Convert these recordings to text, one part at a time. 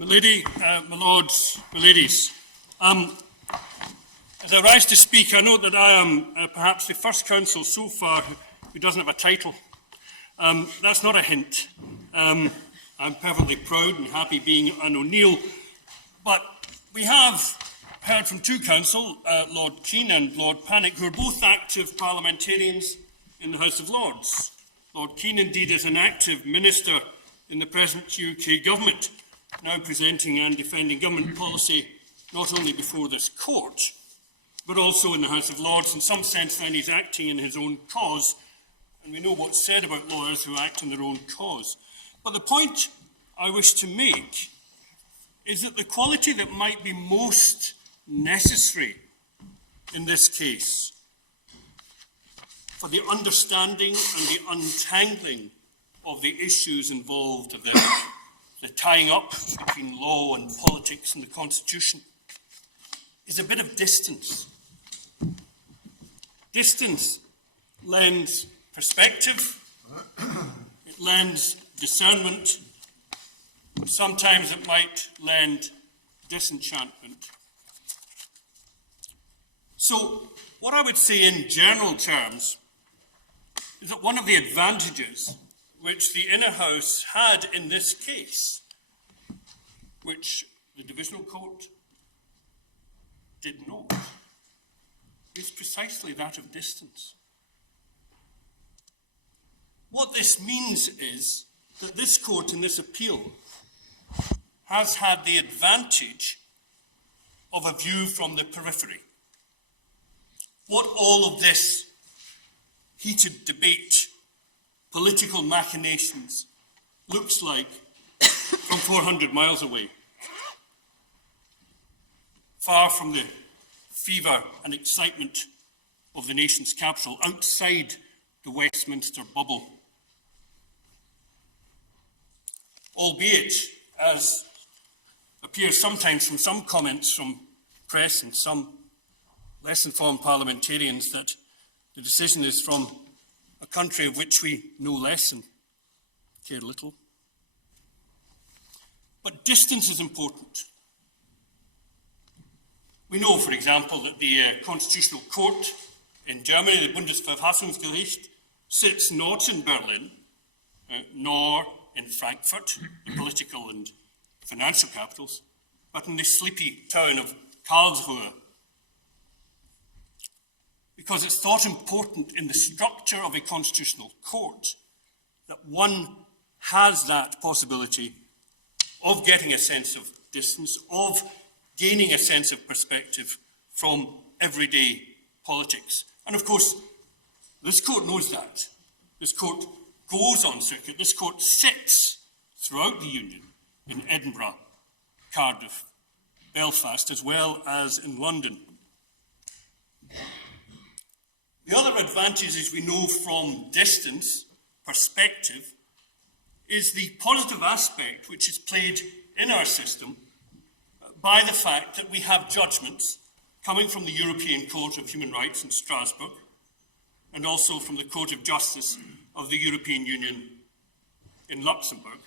Milady, my lords, my ladies, as I rise to speak, I note that I am perhaps the first council so far who doesn't have a title. That's not a hint. I'm perfectly proud and happy being an O'Neill, but we have heard from two counsel, Lord Keane and Lord Pannick, who are both active parliamentarians in the House of Lords. Lord Keane, indeed, is an active minister in the present UK government, now presenting and defending government policy not only before this court, but also in the House of Lords. In some sense, then, he's acting in his own cause, and we know what's said about lawyers who act in their own cause. But the point I wish to make is that the quality that might be most necessary in this case for the understanding and the untangling of the issues involved, of the tying up between law and politics and the Constitution, is a bit of distance. Distance lends perspective, it lends discernment, sometimes it might lend disenchantment. So, what I would say in general terms is that one of the advantages which the Inner House had in this case, which the Divisional Court did not, is precisely that of distance. What this means is that this court in this appeal has had the advantage of a view from the periphery. What all of this heated debate, political machinations, looks like from 400 miles away, far from the fever and excitement of the nation's capital, outside the Westminster bubble. Albeit, as appears sometimes from some comments from press and some less informed parliamentarians, that the decision is from a country of which we know less and care little. But distance is important. We know, for example, that the Constitutional Court in Germany, the Bundesverfassungsgericht, sits not in Berlin, nor in Frankfurt, the political and financial capitals, but in the sleepy town of Karlsruhe, because it's thought important in the structure of a constitutional court that one has that possibility of getting a sense of distance, of gaining a sense of perspective from everyday politics. And of course, this court knows that. This court goes on circuit. This court sits throughout the Union in Edinburgh, Cardiff, Belfast, as well as in London. The other advantages we know from distance, perspective, is the positive aspect which is played in our system by the fact that we have judgments coming from the European Court of Human Rights in Strasbourg and also from the Court of Justice of the European Union in Luxembourg.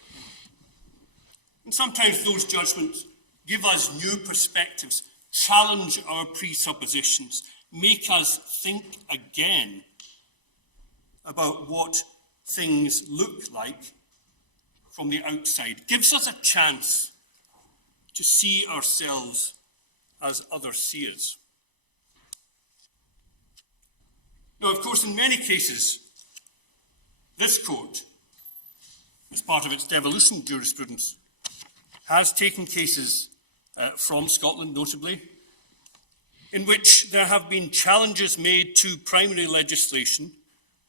And sometimes those judgments give us new perspectives, challenge our presuppositions, make us think again about what things look like from the outside, gives us a chance to see ourselves as others see us. Now, of course, in many cases, this court, as part of its devolution jurisprudence, has taken cases from Scotland, notably, in which there have been challenges made to primary legislation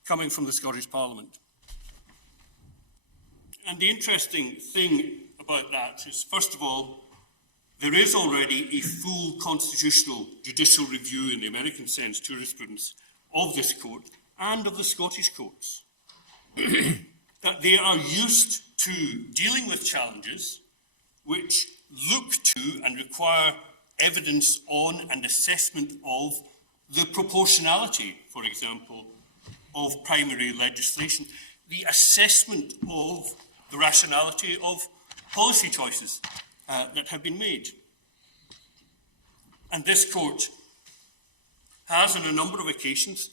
coming from the Scottish Parliament. And the interesting thing about that is, first of all, there is already a full constitutional judicial review in the American sense jurisprudence of this court and of the Scottish courts. That they are used to dealing with challenges which look to and require evidence on and assessment of the proportionality, for example, of primary legislation, the assessment of the rationality of policy choices, that have been made. And this court has, on a number of occasions,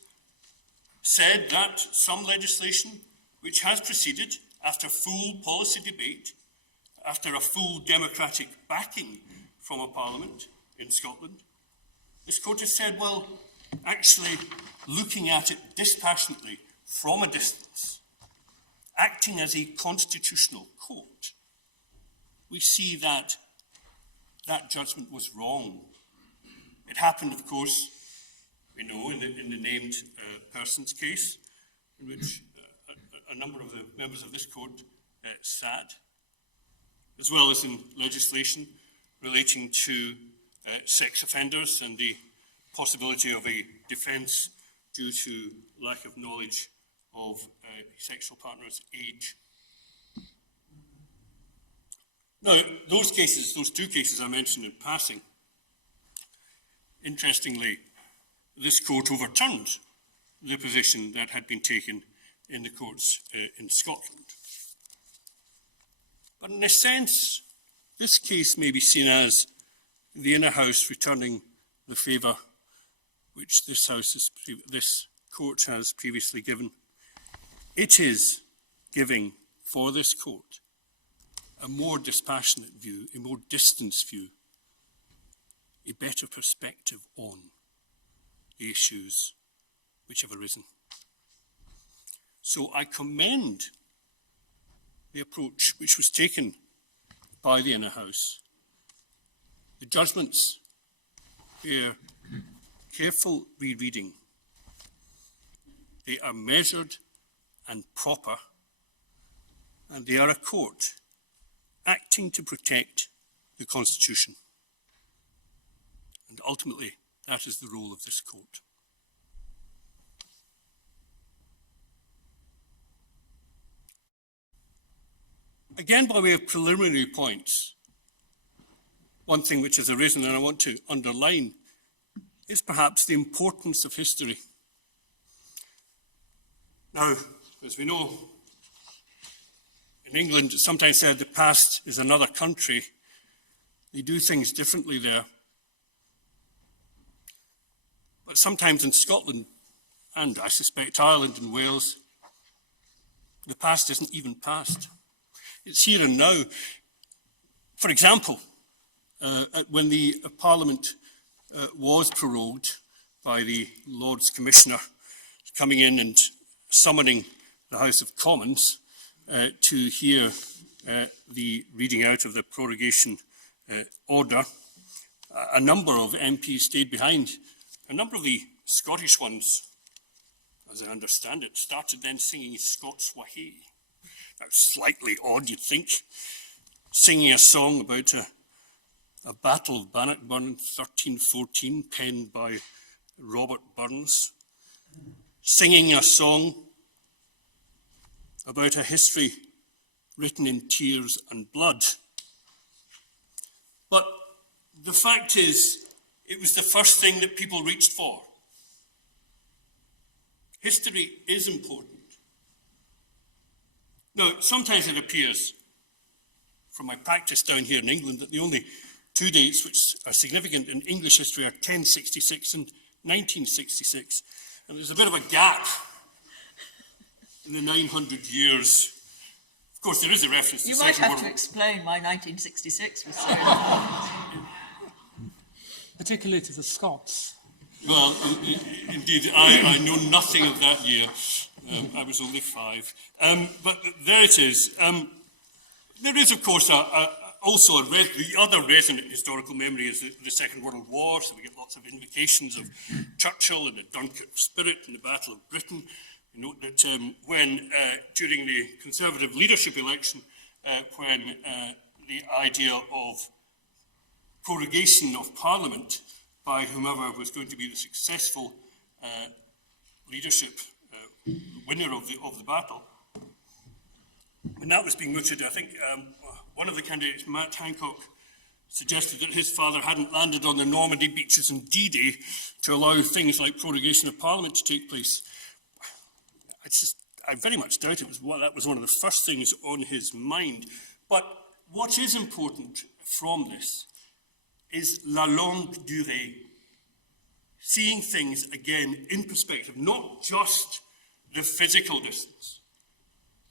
said that some legislation which has proceeded after full policy debate, after a full democratic backing from a parliament in Scotland, this court has said, well, actually looking at it dispassionately from a distance, acting as a constitutional court, we see that that judgment was wrong. It happened, of course, we know, in the named persons case, in which a number of the members of this court sat, as well as in legislation relating to sex offenders and the possibility of a defence due to lack of knowledge of sexual partner's age. Now, those two cases I mentioned in passing, interestingly, this court overturned the position that had been taken in the courts in Scotland. But in a sense, this case may be seen as the inner house returning the favour which this court has previously given. It is giving, for this court, a more dispassionate view, a more distanced view, a better perspective on the issues which have arisen. So I commend the approach which was taken by the inner house. The judgments bear careful rereading. They are measured and proper, and they are a court acting to protect the Constitution. And ultimately, that is the role of this court. Again, by way of preliminary points, one thing which has arisen and I want to underline is perhaps the importance of history. Now, as we know, in England, it's sometimes said the past is another country. They do things differently there. But sometimes in Scotland, and I suspect Ireland and Wales, the past isn't even past. It's here and now. For example, when the Parliament was prorogued by the Lords Commissioner coming in and summoning the House of Commons to hear the reading out of the prorogation order, a number of MPs stayed behind. A number of the Scottish ones, as I understand it, started then singing Scots Wahey. That's slightly odd, you'd think, singing a song about a battle of Bannockburn 1314, penned by Robert Burns, singing a song about a history written in tears and blood. But the fact is, it was the first thing that people reached for. History is important. Now, sometimes it appears, from my practice down here in England, that the only two dates which are significant in English history are 1066 and 1966. And there's a bit of a gap in the 900 years. Of course, there is a reference to the Second World War. You might have to explain why 1966 was so particularly to the Scots. Well, indeed, I know nothing of that year. I was only 5. But there it is. There is, of course, also the other resonant historical memory is the Second World War. So we get lots of invocations of Churchill and the Dunkirk spirit and the Battle of Britain. You note that when, during the Conservative leadership election, when the idea of prorogation of Parliament by whomever was going to be the successful leadership winner of the battle, when that was being mooted, I think one of the candidates, Matt Hancock, suggested that his father hadn't landed on the Normandy beaches in D-Day to allow things like prorogation of Parliament to take place. I very much doubt that was one of the first things on his mind. But what is important from this is la longue durée, seeing things again in perspective, not just the physical distance,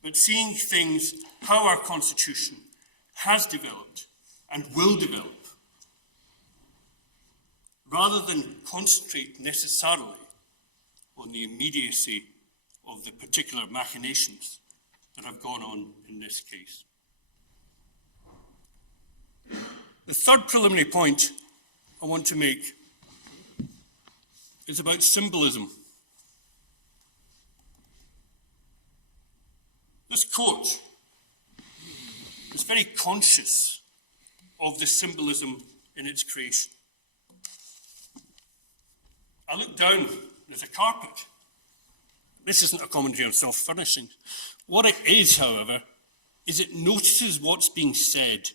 but seeing things, how our Constitution has developed and will develop, rather than concentrate necessarily on the immediacy of the particular machinations that have gone on in this case. The third preliminary point I want to make is about symbolism. This court is very conscious of the symbolism in its creation. I look down, there's a carpet. This isn't a commentary on self-furnishing. What it is, however, is it notices what's being said.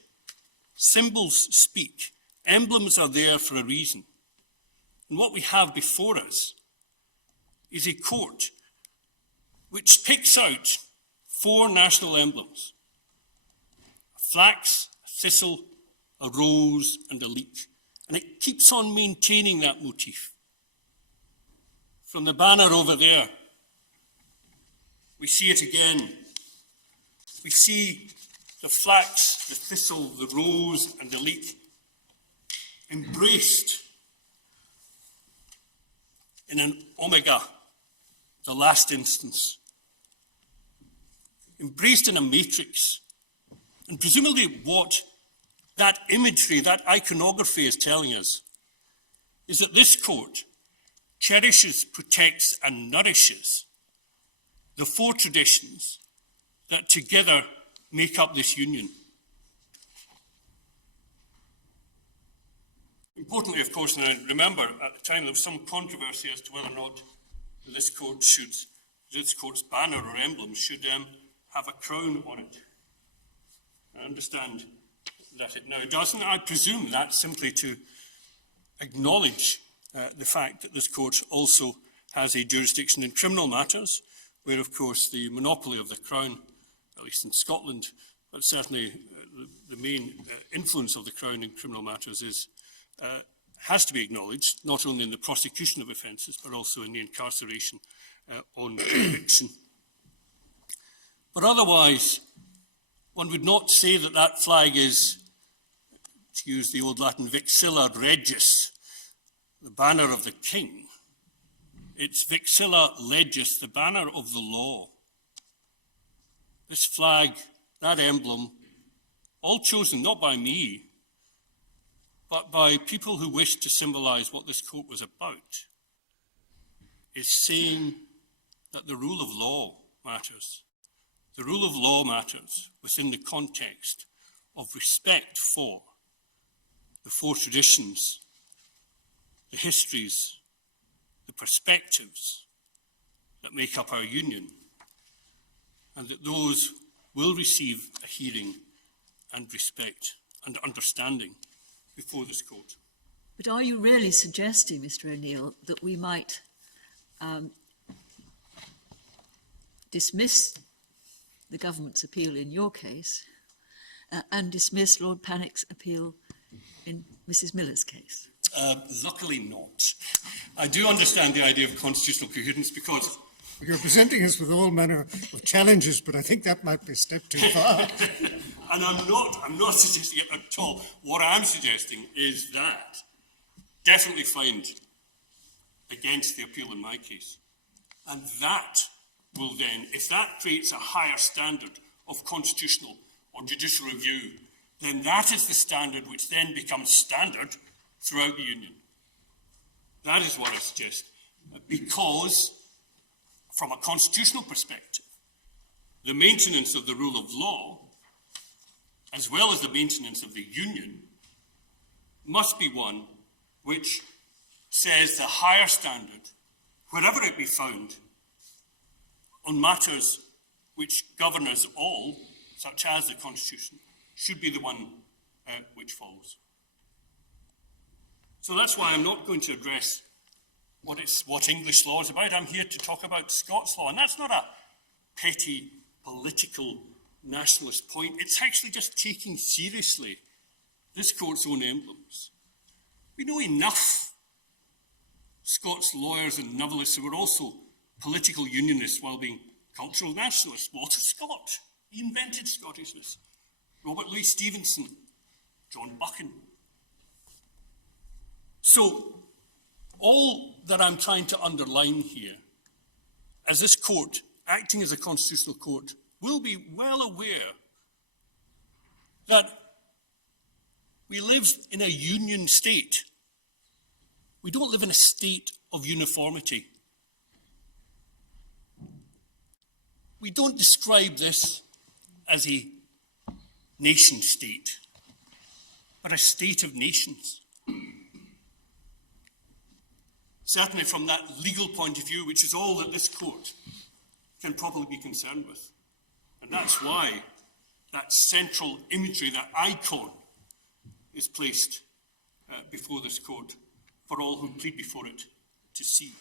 Symbols speak. Emblems are there for a reason. And what we have before us is a court which picks out 4 national emblems: a flax, a thistle, a rose, and a leek. And it keeps on maintaining that motif. From the banner over there, we see it again. We see the flax, the thistle, the rose, and the leek embraced in an omega, the last instance. Embraced in a matrix. And presumably what that imagery, that iconography is telling us is that this court cherishes, protects, and nourishes the 4 traditions that together make up this union. Importantly, of course, and I remember at the time there was some controversy as to whether or not this court's banner or emblem should have a crown on it. I understand that it now doesn't. I presume that's simply to acknowledge the fact that this court also has a jurisdiction in criminal matters, where, of course, the monopoly of the Crown, at least in Scotland, but certainly the main influence of the Crown in criminal matters has to be acknowledged, not only in the prosecution of offences, but also in the incarceration on conviction. But otherwise, one would not say that that flag is, to use the old Latin, vexilla regis, the banner of the king. It's vexilla legis, the banner of the law. This flag, that emblem, all chosen not by me, but by people who wished to symbolise what this court was about, is saying that the rule of law matters. The rule of law matters within the context of respect for the 4 traditions, the histories, the perspectives that make up our union, and that those will receive a hearing and respect and understanding before this court. But are you really suggesting, Mr. O'Neill, that we might dismiss the government's appeal in your case and dismiss Lord Pannick's appeal in Mrs. Miller's case? Luckily not. I do understand the idea of constitutional coherence because... You're presenting us with all manner of challenges, but I think that might be a step too far. And I'm not suggesting it at all. What I'm suggesting is that definitely find against the appeal in my case. And that will then, if that creates a higher standard of constitutional or judicial review, then that is the standard which then becomes standard throughout the union. That is what I suggest. Because, from a constitutional perspective, the maintenance of the rule of law, as well as the maintenance of the union, must be one which says the higher standard, wherever it be found, on matters which govern us all, such as the Constitution, should be the one which follows. So that's why I'm not going to address what English law is about. I'm here to talk about Scots law, and that's not a petty political nationalist point. It's actually just taking seriously this court's own emblems. We know enough Scots lawyers and novelists who were also political unionists while being cultural nationalists. Walter Scott, he invented Scottishness. Robert Louis Stevenson, John Buchan. So, all that I'm trying to underline here, as this court, acting as a constitutional court, will be well aware that we live in a union state. We don't live in a state of uniformity. We don't describe this as a nation state, but a state of nations. Certainly from that legal point of view, which is all that this court can probably be concerned with. And that's why that central imagery, that icon, is placed before this court for all who plead before it to see.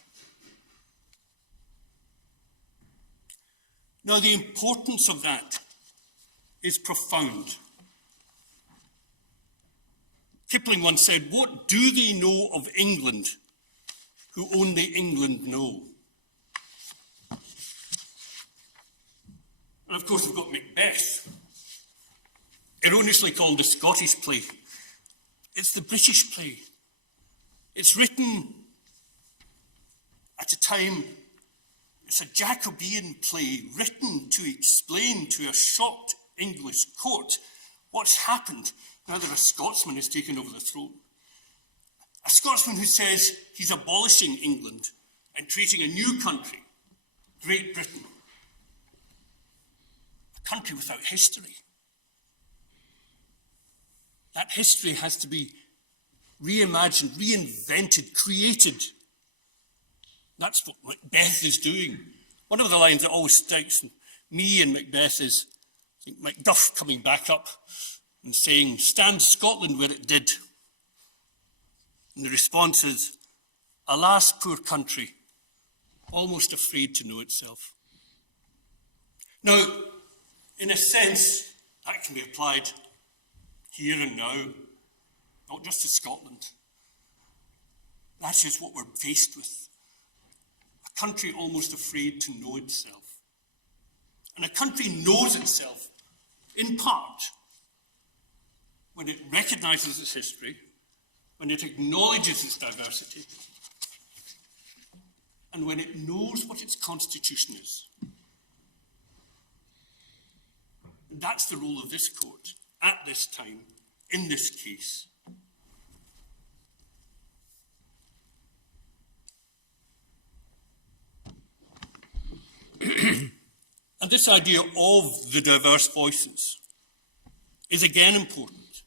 Now, the importance of that is profound. Kipling once said, "What do they know of England who only England know?" And of course, we've got Macbeth, erroneously called the Scottish play. It's the British play. It's written at a time, it's a Jacobean play written to explain to a shocked English court what's happened now that a Scotsman has taken over the throne. A Scotsman who says he's abolishing England and creating a new country, Great Britain. A country without history. That history has to be reimagined, reinvented, created. That's what Macbeth is doing. One of the lines that always strikes me in Macbeth is, I think, Macduff coming back up and saying, "Stand Scotland where it did." And the response is, "Alas, poor country, almost afraid to know itself." Now, in a sense, that can be applied here and now, not just to Scotland. That is what we're faced with. A country almost afraid to know itself. And a country knows itself, in part, when it recognises its history, when it acknowledges its diversity, and when it knows what its constitution is. And that's the role of this court at this time, in this case. And this idea of the diverse voices is again important,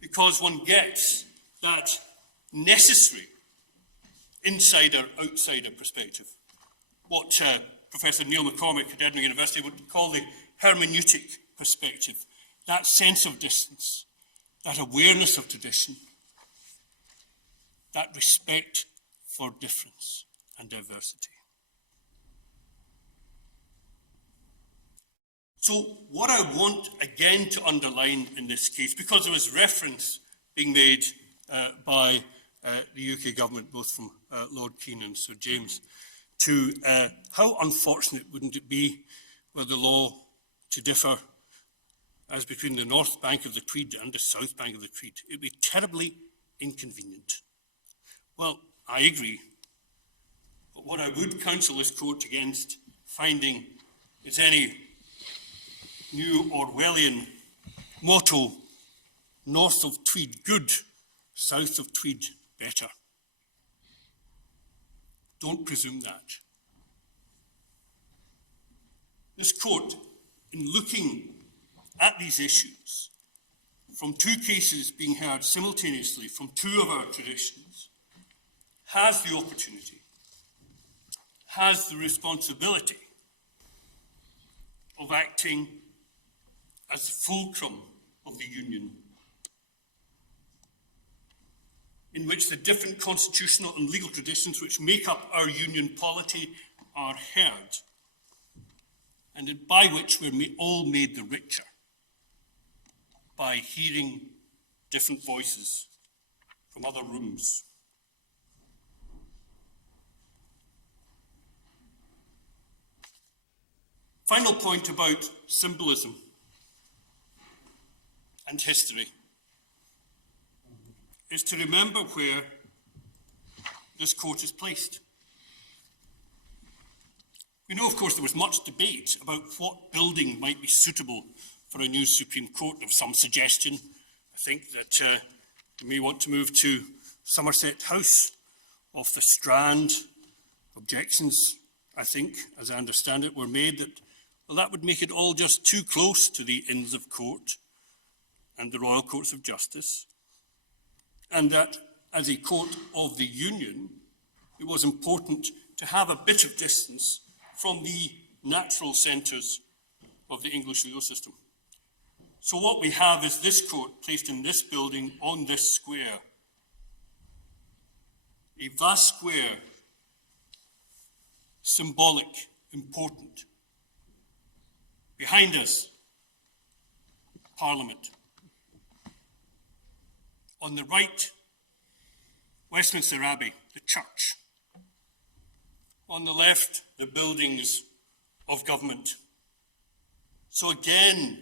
because one gets that necessary insider-outsider perspective, what Professor Neil McCormick at Edinburgh University would call the hermeneutic perspective, that sense of distance, that awareness of tradition, that respect for difference and diversity. So what I want again to underline in this case, because there was reference being made by the UK government, both from Lord Keane and Sir James, to how unfortunate wouldn't it be were the law to differ as between the north bank of the Tweed and the south bank of the Tweed. It would be terribly inconvenient. Well, I agree. But what I would counsel this court against finding is any new Orwellian motto, north of Tweed good, south of Tweed better. Don't presume that. This court, in looking at these issues, from two cases being heard simultaneously from two of our traditions, has the opportunity, has the responsibility of acting as the fulcrum of the Union, in which the different constitutional and legal traditions which make up our Union polity are heard, and by which we're all made the richer by hearing different voices from other rooms. Final point about symbolism and history is to remember where this court is placed. We know, of course, there was much debate about what building might be suitable for a new Supreme Court. There was some suggestion, I think, that we may want to move to Somerset House off the Strand. Objections, I think, as I understand it, were made that, well, that would make it all just too close to the Inns of Court and the Royal Courts of Justice, and that as a court of the Union, it was important to have a bit of distance from the natural centres of the English legal system. So what we have is this court placed in this building on this square, a vast square, symbolic, important. Behind us, Parliament. On the right, Westminster Abbey, the church. On the left, the buildings of government. So again,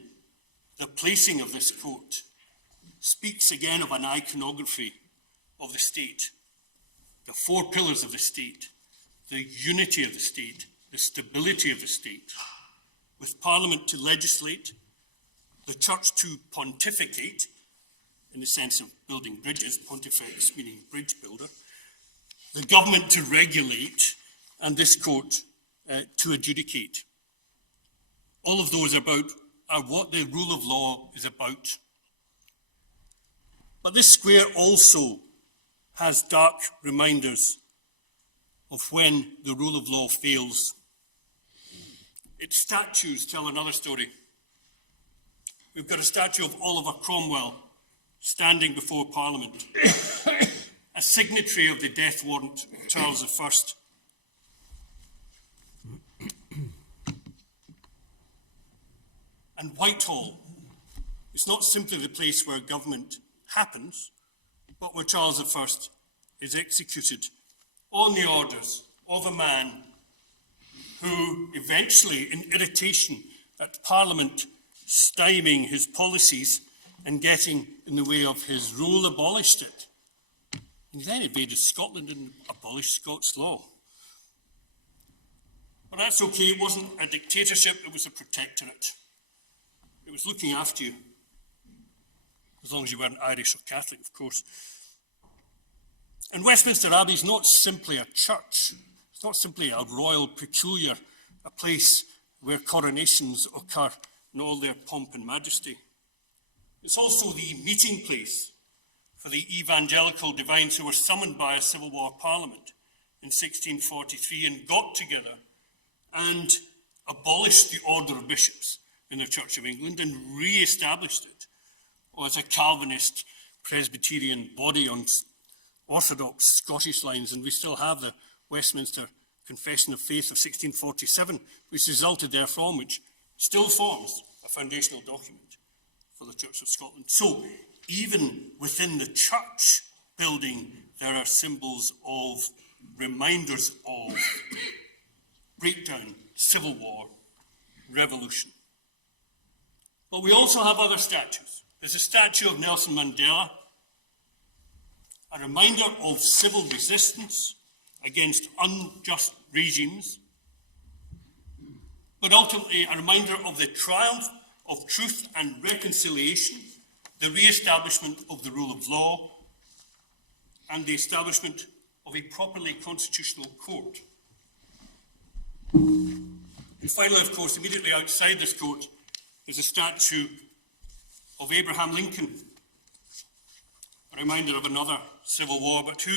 the placing of this court speaks again of an iconography of the state, the four pillars of the state, the unity of the state, the stability of the state, with Parliament to legislate, the church to pontificate, in the sense of building bridges, pontifex meaning bridge builder, the government to regulate, and this court to adjudicate. All of those are what the rule of law is about. But this square also has dark reminders of when the rule of law fails. Its statues tell another story. We've got a statue of Oliver Cromwell standing before Parliament, a signatory of the death warrant of Charles I. And Whitehall is not simply the place where government happens, but where Charles I is executed on the orders of a man who eventually, in irritation at Parliament stymieing his policies and getting in the way of his rule, abolished it. And he then invaded Scotland and abolished Scots law. But that's okay, it wasn't a dictatorship, it was a protectorate. It was looking after you, as long as you weren't Irish or Catholic, of course. And Westminster Abbey is not simply a church. It's not simply a royal peculiar, a place where coronations occur in all their pomp and majesty. It's also the meeting place for the evangelical divines who were summoned by a Civil War Parliament in 1643 and got together and abolished the order of bishops in the Church of England and re-established it as a Calvinist Presbyterian body on orthodox Scottish lines. And we still have the Westminster Confession of Faith of 1647, which resulted therefrom, which still forms a foundational document for the Church of Scotland. So even within the church building, there are symbols of, reminders of breakdown, civil war, revolution. But we also have other statues. There's a statue of Nelson Mandela, a reminder of civil resistance against unjust regimes, but ultimately a reminder of the triumph of truth and reconciliation, the re-establishment of the rule of law, and the establishment of a properly constitutional court. And finally, of course, immediately outside this court is a statue of Abraham Lincoln, a reminder of another civil war, but who,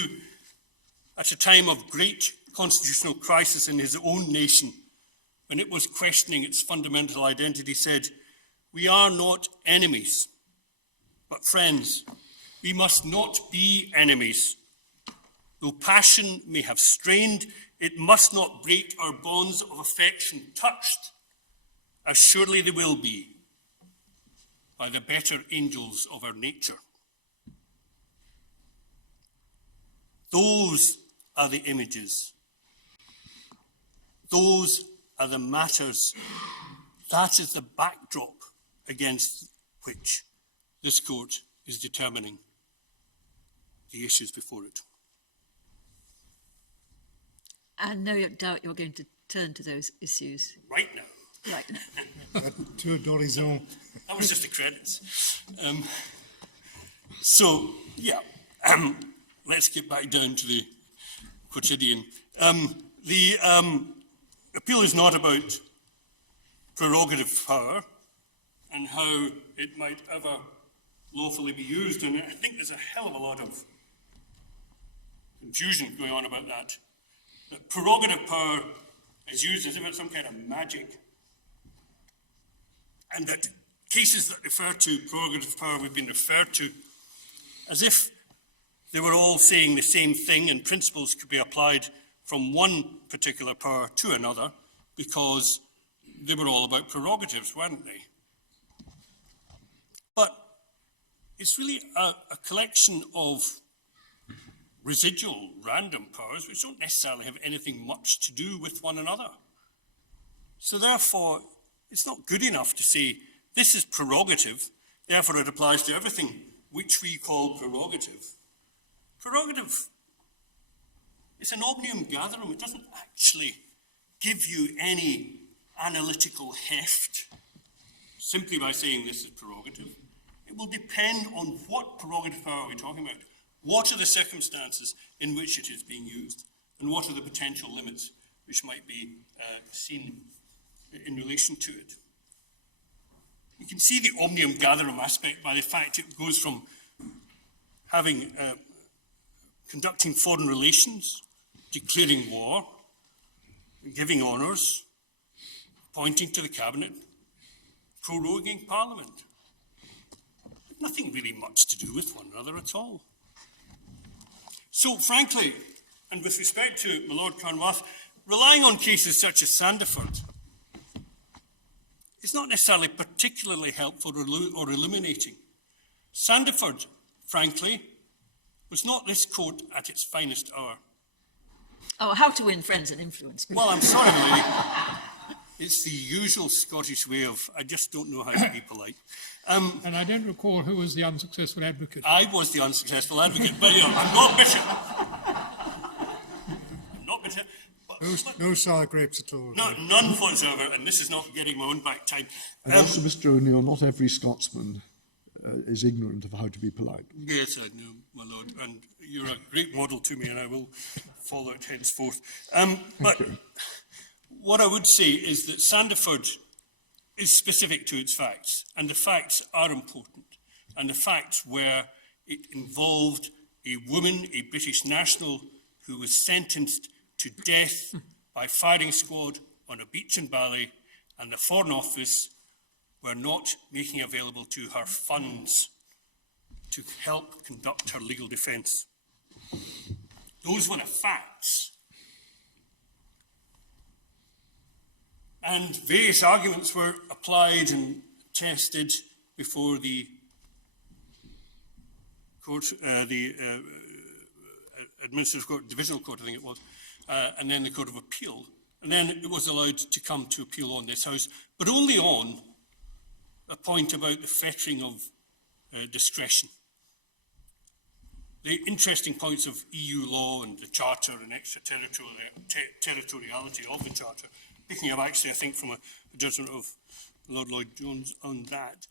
at a time of great constitutional crisis in his own nation, when it was questioning its fundamental identity, said, "We are not enemies, but friends. We must not be enemies. Though passion may have strained, it must not break our bonds of affection touched as surely they will be by the better angels of our nature. Those are the images. Those are the matters. That is the backdrop against which this court is determining the issues before it. And no doubt you're going to turn to those issues Right now. right now. Tour d'horizon. That was just the credits. Let's get back down to the quotidian. The appeal is not about prerogative power and how it might ever lawfully be used, and I think there's a hell of a lot of confusion going on about that. That prerogative power is used as if it's some kind of magic, and that cases that refer to prerogative power have been referred to as if they were all saying the same thing and principles could be applied from one particular power to another because they were all about prerogatives, weren't they? But it's really a collection of residual random powers which don't necessarily have anything much to do with one another. So therefore, it's not good enough to say this is prerogative, therefore it applies to everything which we call prerogative. Prerogative is an omnium gatherum. It doesn't actually give you any analytical heft simply by saying this is prerogative. It will depend on what prerogative power we're talking about. What are the circumstances in which it is being used? And what are the potential limits which might be seen in relation to it? You can see the omnium gatherum aspect by the fact it goes from having conducting foreign relations, declaring war, giving honours, appointing to the cabinet, proroguing parliament. Nothing really much to do with one another at all. So frankly, and with respect to my Lord Carnwath, relying on cases such as Sandiford is not necessarily particularly helpful or illuminating. Sandiford, frankly, was not this court at its finest hour. Oh, how to win friends and influence. Well, I'm sorry, lady. It's the usual Scottish way of, I just don't know how to be polite. And I don't recall who was the unsuccessful advocate. I was the unsuccessful advocate, but you know, I'm not bishop. I'm not bishop. No sour grapes at all. No, none whatsoever, and this is not getting my own back time. And also, Mr. O'Neill, not every Scotsman is ignorant of how to be polite. Yes, I know, my lord, and you're a great model to me, and I will follow it henceforth. But what I would say is that Sandiford is specific to its facts, and the facts are important. And the facts were it involved a woman, a British national, who was sentenced to death by firing squad on a beach in Bali, and the Foreign Office were not making available to her funds to help conduct her legal defence. Those were the facts. And various arguments were applied and tested before the court, the Administrative Court, Divisional Court, I think it was, and then the Court of Appeal. And then it was allowed to come to appeal on this House, but only on a point about the fettering of discretion. The interesting points of EU law and the Charter and extraterritoriality of the Charter, picking up actually, I think, from a judgment of Lord Lloyd Jones on that,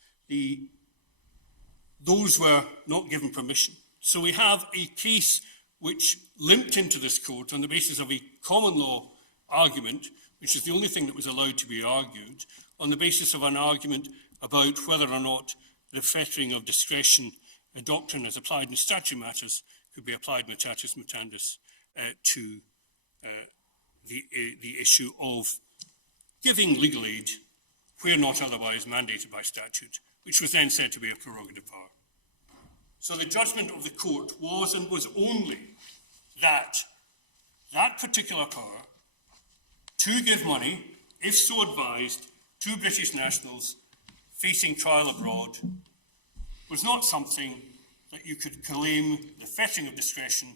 those were not given permission. So we have a case which limped into this court on the basis of a common law argument, which is the only thing that was allowed to be argued, on the basis of an argument about whether or not the fettering of discretion, a doctrine as applied in statutory matters, could be applied mutatis mutandis to the issue of giving legal aid where not otherwise mandated by statute, which was then said to be a prerogative power. So the judgment of the court was and was only that that particular power to give money, if so advised, two British nationals facing trial abroad was not something that you could claim the fetching of discretion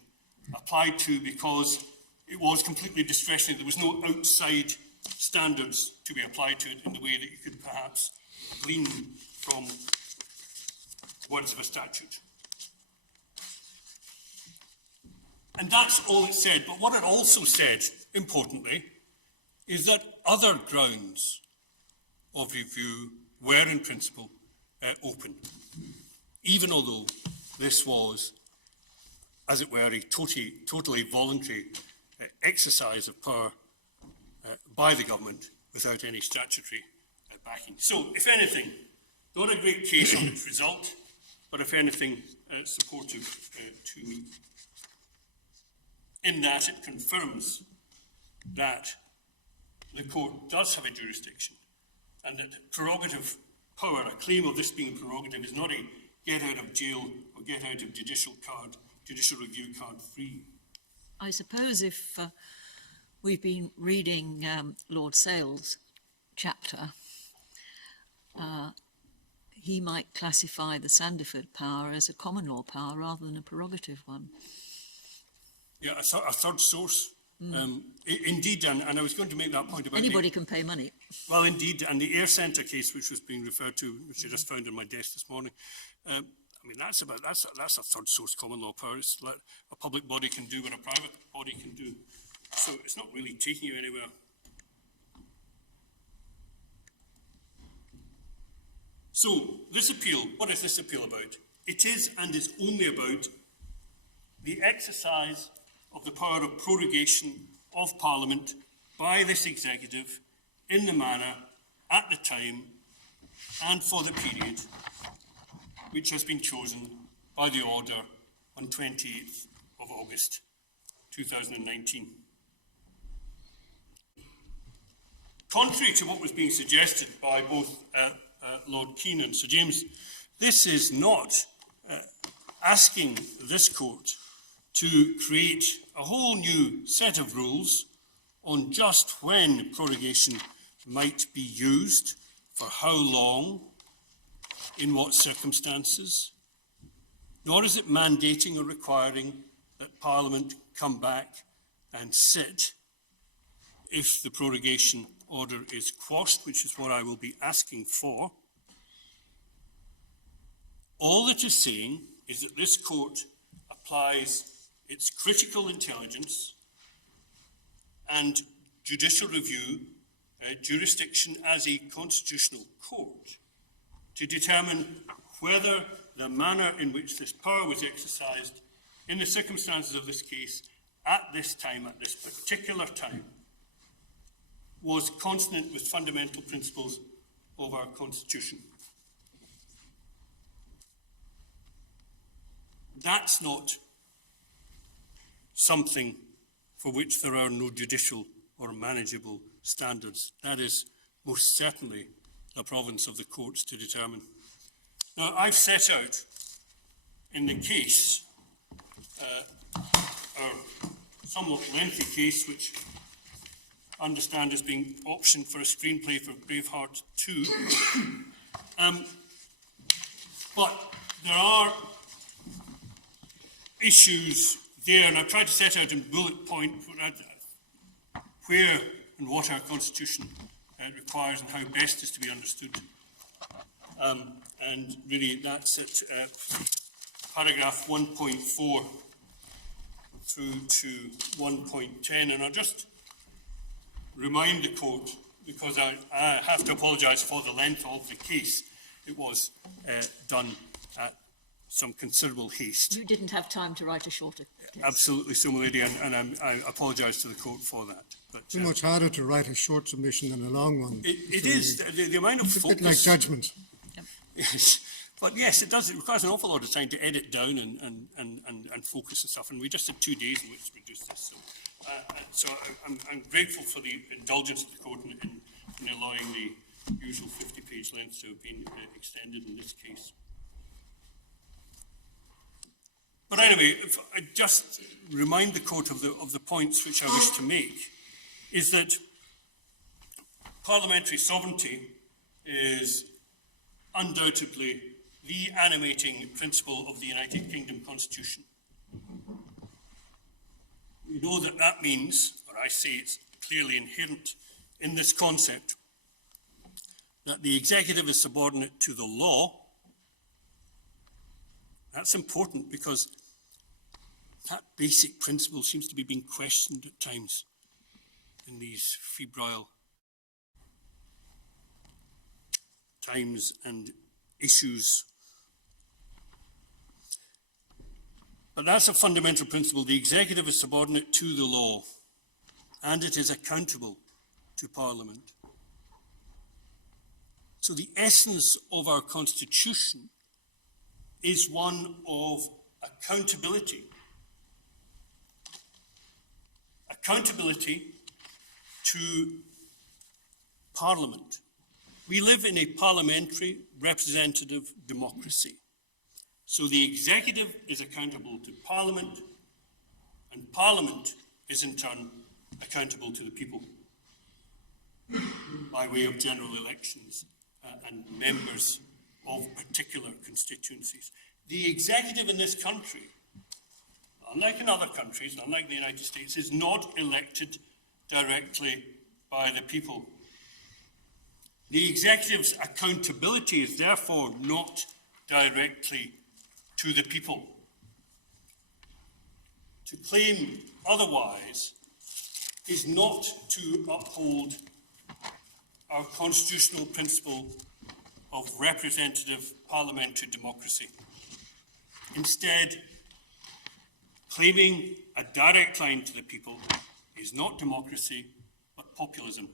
applied to because it was completely discretionary. There was no outside standards to be applied to it in the way that you could perhaps glean from words of a statute. And that's all it said. But what it also said, importantly, is that other grounds of review were in principle open, even although this was, as it were, a totally voluntary exercise of power by the government without any statutory backing. So, if anything, not a great case on its result, but if anything, supportive to me. In that it confirms that the court does have a jurisdiction and that prerogative power, a claim of this being prerogative, is not a get out of jail or get out of judicial review card free. I suppose if we've been reading Lord Sale's chapter, he might classify the Sandiford power as a common law power rather than a prerogative one. Yeah, a third source. Indeed, and I was going to make that point about anybody can pay money. Well, indeed, and the Air Centre case, which was being referred to, which I just found on my desk this morning, I mean, that's a third source common law power. It's like a public body can do what a private body can do. So it's not really taking you anywhere. So this appeal, what is this appeal about? It is and is only about the exercise of the power of prorogation of Parliament by this executive in the manner, at the time, and for the period which has been chosen by the order on 28th of August 2019. Contrary to what was being suggested by both Lord Keane and Sir James, this is not asking this court to create a whole new set of rules on just when prorogation might be used, for how long, in what circumstances, nor is it mandating or requiring that Parliament come back and sit if the prorogation order is quashed, which is what I will be asking for. All that is saying is that this court applies its critical intelligence and judicial review jurisdiction as a constitutional court to determine whether the manner in which this power was exercised in the circumstances of this case at this time, at this particular time, was consonant with fundamental principles of our Constitution. That's not something for which there are no judicial or manageable standards. That is most certainly the province of the courts to determine. Now, I've set out in the case, our somewhat lengthy case, which I understand is being optioned for a screenplay for Braveheart 2. But there are issues there, and I've tried to set out in bullet point where and what our Constitution requires and how best is to be understood. And really that's at paragraph 1.4 through to 1.10. And I'll just remind the court, because I have to apologise for the length of the case. It was done at some considerable haste. You didn't have time to write a shorter case. Absolutely so, my lady, and I apologise to the court for that. But, It's much harder to write a short submission than a long one. It is. The amount of It's a focus... bit like judgment. Yes, but yes, it does. It requires an awful lot of time to edit down and focus and stuff, and we just had 2 days in which to reduce this. So I'm grateful for the indulgence of the court in allowing the usual 50-page length to have been extended in this case. But anyway, if I just remind the court of the points which I wish to make, is that parliamentary sovereignty is undoubtedly the animating principle of the United Kingdom Constitution. We know that that means, or I say it's clearly inherent in this concept, that the executive is subordinate to the law. That's important because that basic principle seems to be being questioned at times in these febrile times and issues. But that's a fundamental principle. The executive is subordinate to the law, and it is accountable to Parliament. So the essence of our Constitution is one of accountability. Accountability to Parliament. We live in a parliamentary representative democracy. So the executive is accountable to Parliament, and Parliament is in turn accountable to the people by way of general elections and members of particular constituencies. The executive in this country, unlike in other countries, unlike the United States, is not elected directly by the people. The executive's accountability is therefore not directly to the people. To claim otherwise is not to uphold our constitutional principle of representative parliamentary democracy. Instead, claiming a direct line to the people is not democracy, but populism.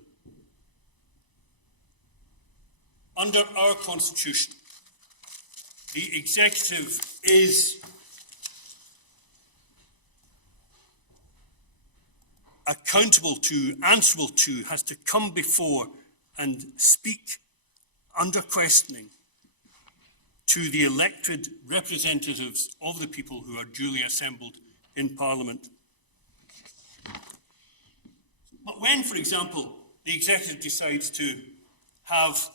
Under our Constitution, the executive is accountable to, answerable to, has to come before and speak under questioning to the elected representatives of the people who are duly assembled in Parliament. But when, for example, the executive decides to have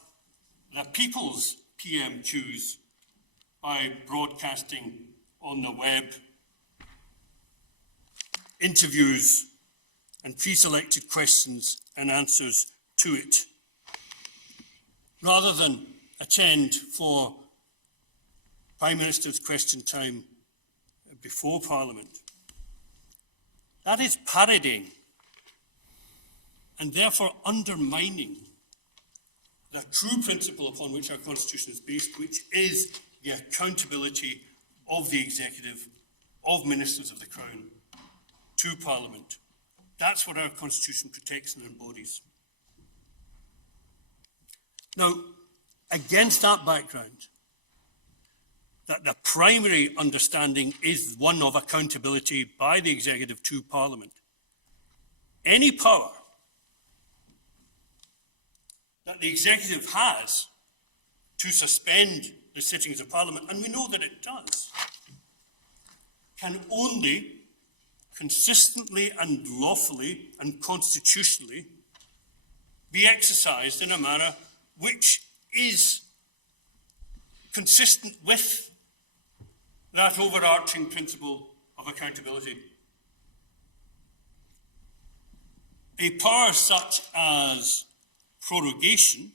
the people's PM choose by broadcasting on the web interviews and pre-selected questions and answers to it, rather than attend for Prime Minister's question time before Parliament. That is parodying and therefore undermining the true principle upon which our Constitution is based, which is the accountability of the executive, of ministers of the Crown, to Parliament. That's what our Constitution protects and embodies. Now, against that background, that the primary understanding is one of accountability by the executive to Parliament, any power that the executive has to suspend the sittings of Parliament, and we know that it does, can only consistently and lawfully and constitutionally be exercised in a manner which is consistent with that overarching principle of accountability. A power such as prorogation,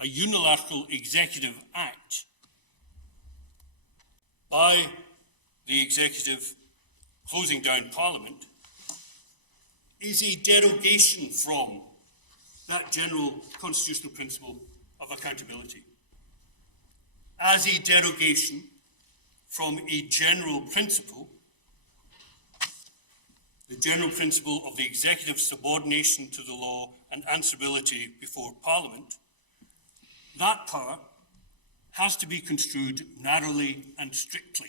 a unilateral executive act by the executive closing down Parliament, is a derogation from that general constitutional principle of accountability. As a derogation from a general principle, the general principle of the executive's subordination to the law and answerability before Parliament, that power has to be construed narrowly and strictly.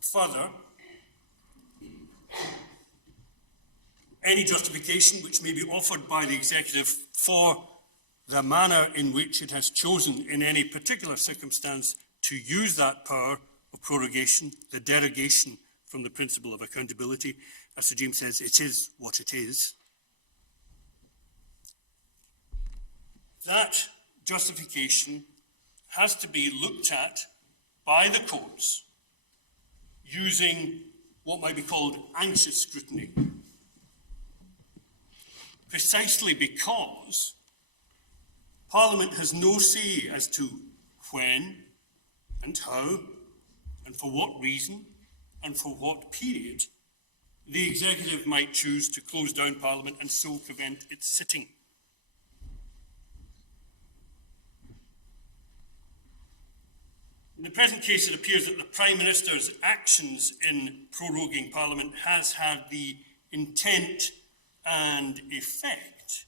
Further, any justification which may be offered by the executive for the manner in which it has chosen in any particular circumstance to use that power of prorogation, the derogation from the principle of accountability, as Sir James says, it is what it is, that justification has to be looked at by the courts using what might be called anxious scrutiny, precisely because Parliament has no say as to when and how and for what reason and for what period the executive might choose to close down Parliament and so prevent its sitting. In the present case, it appears that the Prime Minister's actions in proroguing Parliament has had the intent and effect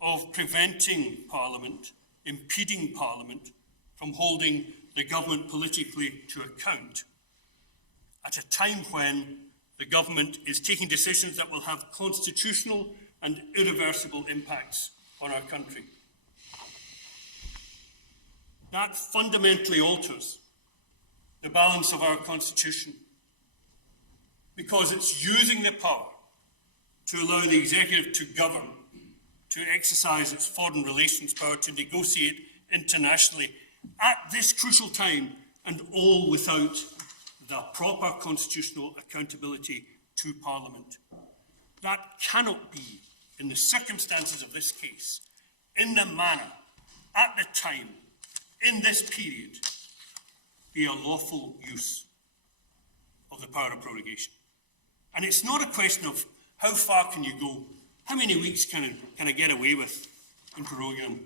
of preventing Parliament, impeding Parliament from holding the government politically to account at a time when the government is taking decisions that will have constitutional and irreversible impacts on our country. That fundamentally alters the balance of our constitution because it's using the power to allow the executive to govern, to exercise its foreign relations power, to negotiate internationally at this crucial time, and all without the proper constitutional accountability to Parliament. That cannot be, in the circumstances of this case, in the manner, at the time, in this period, be a lawful use of the power of prorogation. And it's not a question of how far can you go, how many weeks can I get away with in proroguing them.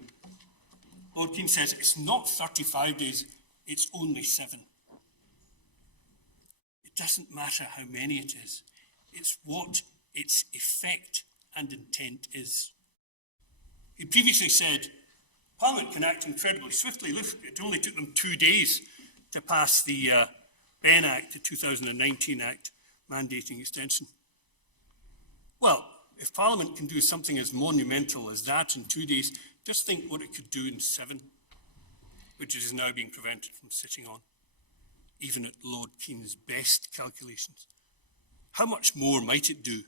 Lord Keane says it's not 35 days, it's only 7. It doesn't matter how many it is, it's what its effect and intent is. He previously said Parliament can act incredibly swiftly. Look, it only took them 2 days to pass the Ben Act, the 2019 Act, mandating extension. Well, if Parliament can do something as monumental as that in 2 days, just think what it could do in 7, which it is now being prevented from sitting on, even at Lord Keane's best calculations. How much more might it do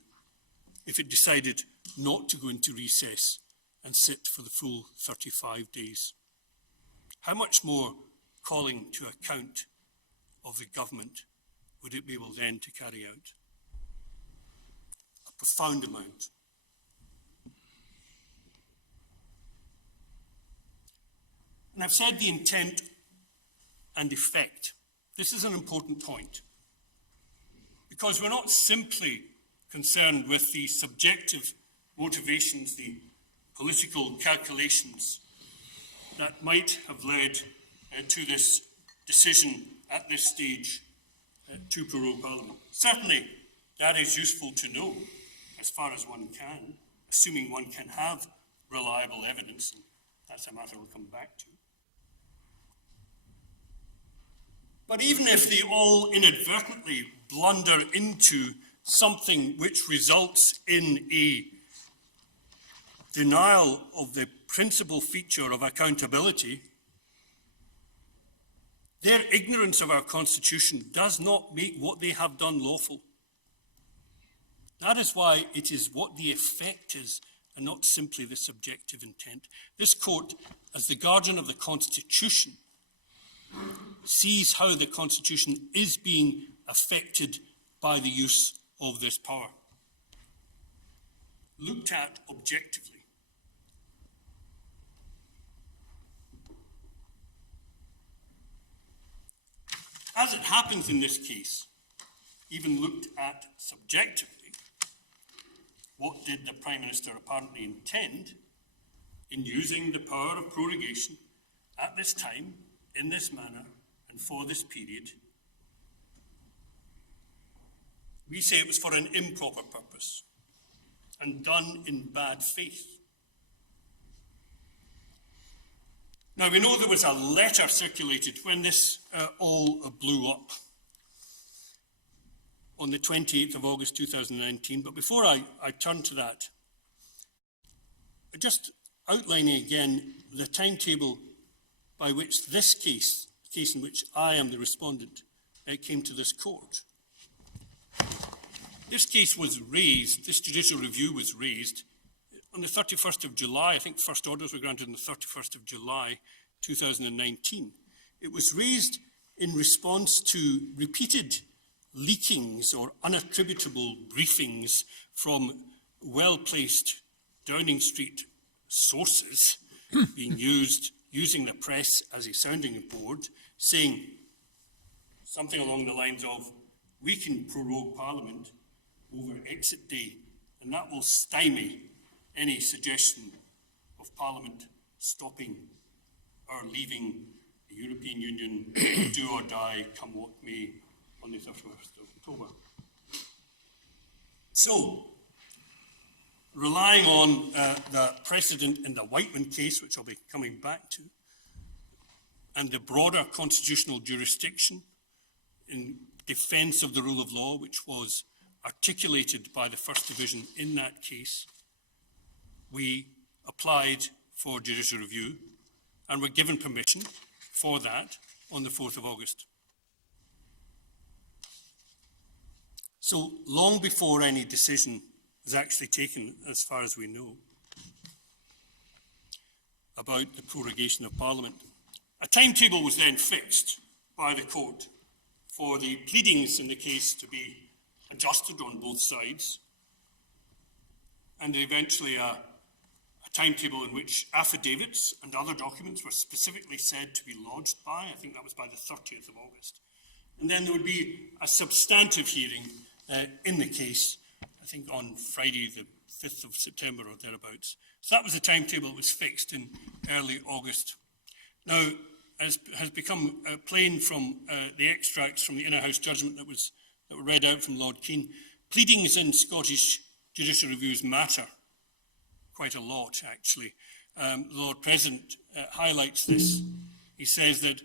if it decided not to go into recess and sit for the full 35 days? How much more calling to account of the government would it be able then to carry out? A profound amount. And I've said the intent and effect. This is an important point, because we're not simply concerned with the subjective motivations, the political calculations that might have led to this decision at this stage to prorogue Parliament. Certainly, that is useful to know as far as one can, assuming one can have reliable evidence, and that's a matter we'll come back to. But even if they all inadvertently blunder into something which results in a denial of the principal feature of accountability, their ignorance of our Constitution does not make what they have done lawful. That is why it is what the effect is and not simply the subjective intent. This court, as the guardian of the Constitution, sees how the Constitution is being affected by the use of this power, looked at objectively. As it happens in this case, even looked at subjectively, what did the Prime Minister apparently intend in using the power of prorogation at this time, in this manner, and for this period? We say it was for an improper purpose and done in bad faith. Now, we know there was a letter circulated when this all blew up on the 28th of August 2019, but before I turn to that, just outlining again the timetable by which this case, the case in which I am the respondent, came to this court. This case was raised, this judicial review was raised on the 31st of July. I think first orders were granted on the 31st of July 2019. It was raised in response to repeated leakings or unattributable briefings from well-placed Downing Street sources being using the press as a sounding board, saying something along the lines of, we can prorogue Parliament over exit day, and that will stymie any suggestion of Parliament stopping or leaving the European Union, do or die, come what may, on the 31st of October. So, relying on the precedent in the Whiteman case, which I'll be coming back to, and the broader constitutional jurisdiction in defence of the rule of law, which was articulated by the First Division in that case, we applied for judicial review and were given permission for that on the 4th of August. So long before any decision was actually taken, as far as we know, about the prorogation of Parliament, a timetable was then fixed by the court for the pleadings in the case to be adjusted on both sides, and eventually a timetable in which affidavits and other documents were specifically said to be lodged by, I think that was by the 30th of August. And then there would be a substantive hearing in the case, I think on Friday the 5th of September or thereabouts. So that was the timetable that was fixed in early August. Now, as has become plain from the extracts from the Inner House judgment that were read out from Lord Keane, pleadings in Scottish judicial reviews matter quite a lot, actually. The Lord President highlights this. He says that,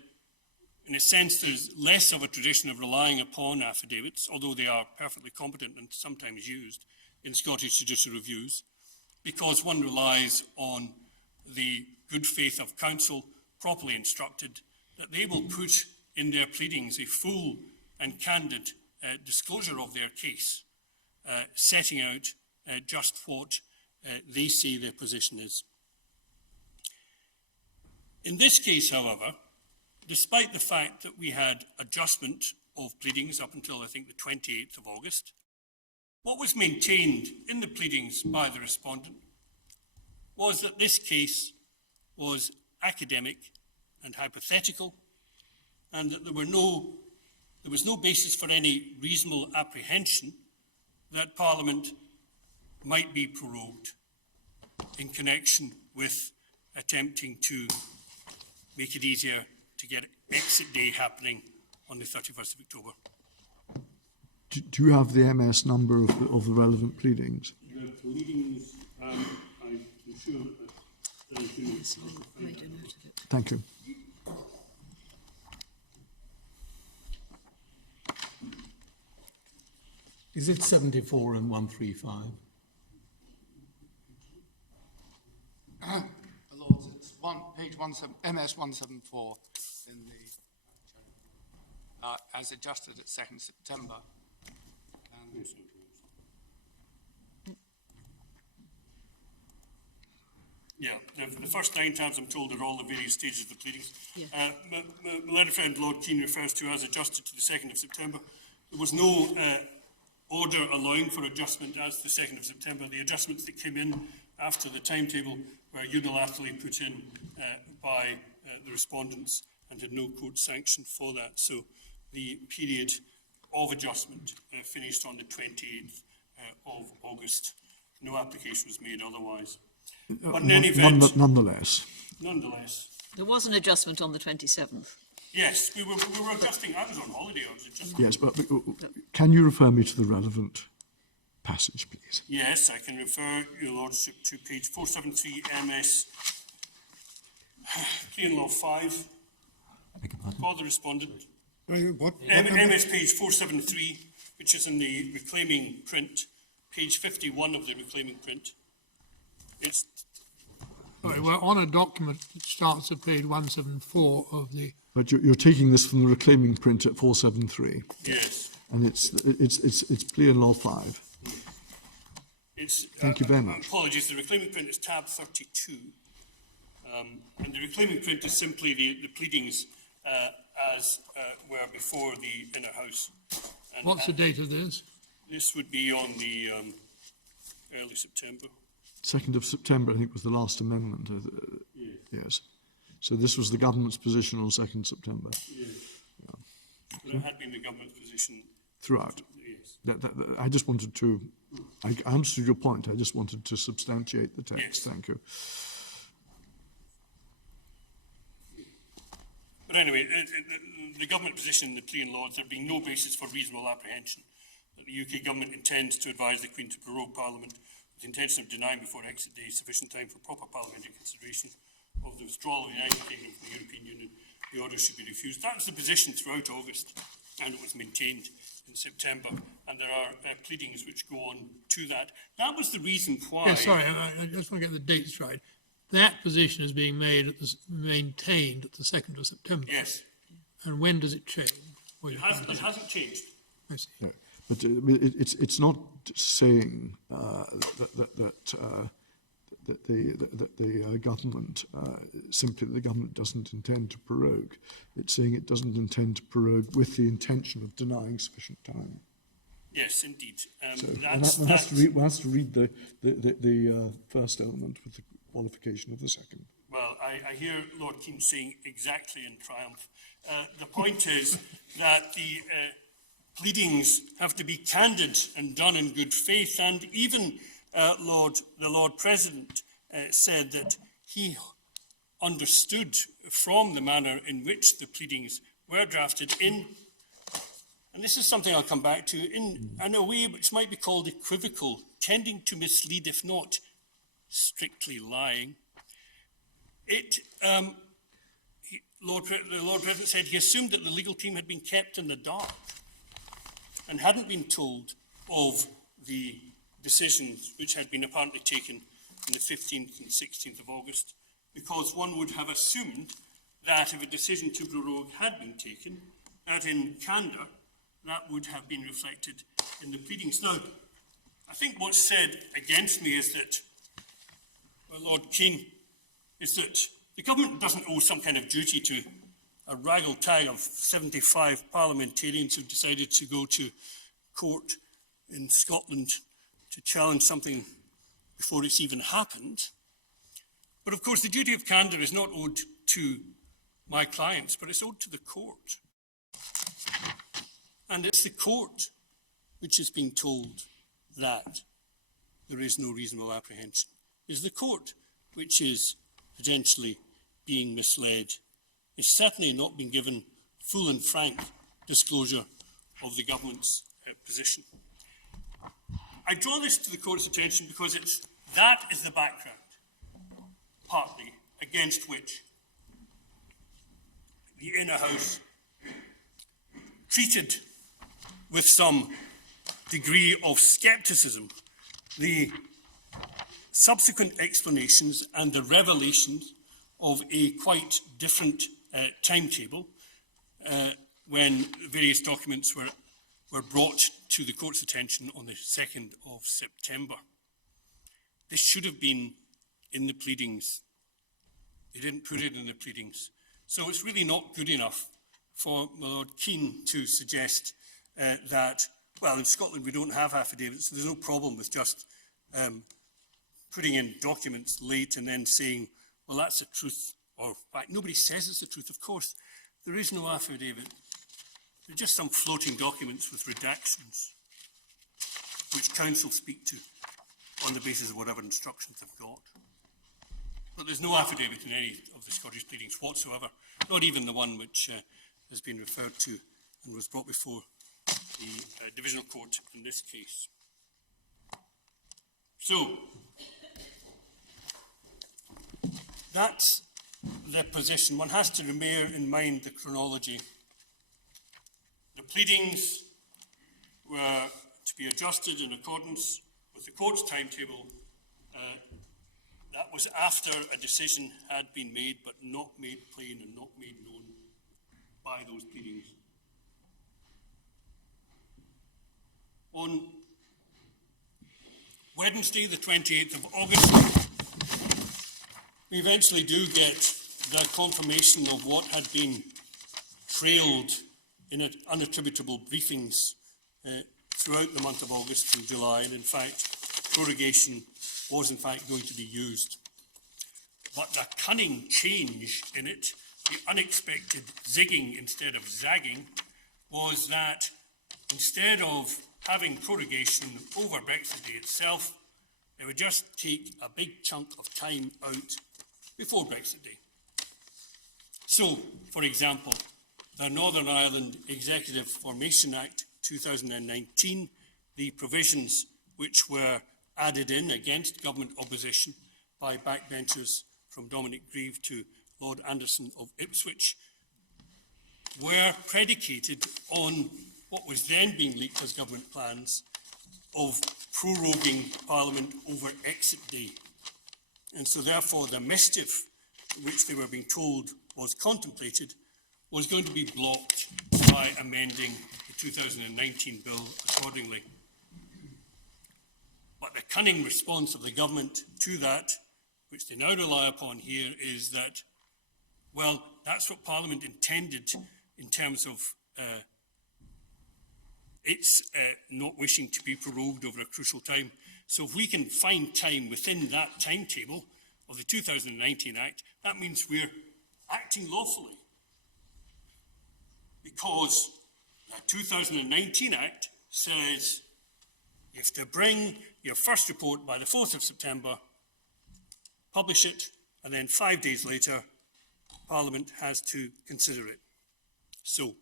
in a sense, there's less of a tradition of relying upon affidavits, although they are perfectly competent and sometimes used in Scottish judicial reviews, because one relies on the good faith of counsel, properly instructed, that they will put in their pleadings a full and candid disclosure of their case, setting out just what they say their position is. In this case, however, despite the fact that we had adjustment of pleadings up until, I think, the 28th of August, what was maintained in the pleadings by the respondent was that this case was academic and hypothetical, and that there was no basis for any reasonable apprehension that Parliament might be prorogued in connection with attempting to make it easier to get exit day happening on the 31st of October. Do you have the MS number of the relevant pleadings? The pleadings, I'm sure that I do. Yes, I made a note of it. Thank you. Is it 74 and 135? Lords, it's page MS 174 in the as adjusted at 2nd September. Yeah, the first 9 tabs, I'm told, are all the various stages of the pleadings. Yeah. My letter friend Lord Keane refers to as adjusted to the 2nd of September. There was no order allowing for adjustment as the 2nd of September. The adjustments that came in after the timetable were unilaterally put in by the respondents and had no court sanction for that. So the period of adjustment finished on the 28th of August. No application was made otherwise. But in any event, Nonetheless. There was an adjustment on the 27th. Yes, we were adjusting. I was on holiday. I was adjusting. Yes, but can you refer me to the relevant passage, please? Yes, I can refer your lordship to page 473 MS Plain Law 5 for the respondent. MS page 473, which is in the reclaiming print, page 51 of the reclaiming print. It's Sorry, we're on a document that starts at page 174 of the... But you're taking this from the reclaiming print at 473. yes. And it's plea in law 5. Thank you very much. Apologies, the reclaiming print is tab 32. And the reclaiming print is simply the pleadings as were before the Inner House. And What's the date of this? this would be on the early September. 2nd of September, I think, was the last amendment. Yes. So this was the government's position on 2nd September. But it had been the government's position Throughout. yes. I just wanted to, I understood your point, I just wanted to substantiate the text. Yes. Thank you. But anyway, the government position in the plea in law is there being no basis for reasonable apprehension that the UK government intends to advise the Queen to prorogue Parliament with the intention of denying before exit day sufficient time for proper parliamentary consideration of the withdrawal of the United Kingdom from the European Union. The order should be refused. That was the position throughout August, and it was maintained in September. And there are pleadings which go on to that. That was the reason why. Yeah, sorry, I just want to get the dates right. That position is being maintained at the 2nd of September. Yes, And when does it change? Well, it hasn't changed. I see. Yeah. But it's not saying that the government, simply the government doesn't intend to prorogue. It's saying it doesn't intend to prorogue with the intention of denying sufficient time. Yes, indeed. So one has to read the first element with the qualification of the second. Well, I hear Lord Keane saying exactly in triumph. The point is that the pleadings have to be candid and done in good faith, and even the Lord President said that he understood from the manner in which the pleadings were drafted in, and this is something I'll come back to, in a way which might be called equivocal, tending to mislead, if not strictly lying. The Lord President said he assumed that the legal team had been kept in the dark and hadn't been told of the decisions which had been apparently taken on the 15th and 16th of August, because one would have assumed that if a decision to prorogue had been taken, that in candour, that would have been reflected in the pleadings. Now, I think what's said against me is that, well, Lord Keane, is that the government doesn't owe some kind of duty to a raggle-tag of 75 parliamentarians who decided to go to court in Scotland to challenge something before it's even happened. But of course, the duty of candour is not owed to my clients, but it's owed to the court. And it's the court which is being told that there is no reasonable apprehension. It's the court which is potentially being misled. It's certainly not been given full and frank disclosure of the government's position. I draw this to the court's attention because that is the background, partly, against which the Inner House treated with some degree of scepticism the subsequent explanations and the revelations of a quite different timetable when various documents were brought to the court's attention on the 2nd of September. This should have been in the pleadings. They didn't put it in the pleadings. So it's really not good enough for my Lord Keane to suggest that, well, in Scotland we don't have affidavits, so there's no problem with just putting in documents late and then saying, well, that's the truth, or in fact, nobody says it's the truth. Of course, there is no affidavit. They're just some floating documents with redactions, which council speak to on the basis of whatever instructions they've got. But there's no affidavit in any of the Scottish pleadings whatsoever, not even the one which has been referred to and was brought before the divisional court in this case. So, that's their position. One has to bear in mind the chronology. The pleadings were to be adjusted in accordance with the court's timetable. That was after a decision had been made, but not made plain and not made known by those pleadings. On Wednesday, the 28th of August, we eventually do get the confirmation of what had been trailed in unattributable briefings throughout the month of August and July, and in fact, prorogation was in fact going to be used. But the cunning change in it, the unexpected zigging instead of zagging, was that instead of having prorogation over Brexit Day itself, they would just take a big chunk of time out before Brexit Day. So, for example, the Northern Ireland Executive Formation Act 2019, the provisions which were added in against government opposition by backbenchers from Dominic Grieve to Lord Anderson of Ipswich, were predicated on what was then being leaked as government plans of proroguing Parliament over Exit Day. And so therefore the mischief which they were being told was contemplated was going to be blocked by amending the 2019 bill accordingly. But the cunning response of the government to that, which they now rely upon here, is that, well, that's what Parliament intended in terms of its not wishing to be prorogued over a crucial time. So if we can find time within that timetable of the 2019 Act, that means we're acting lawfully. Because the 2019 Act says you have to bring your first report by the 4th of September, publish it, and then 5 days later, Parliament has to consider it. So,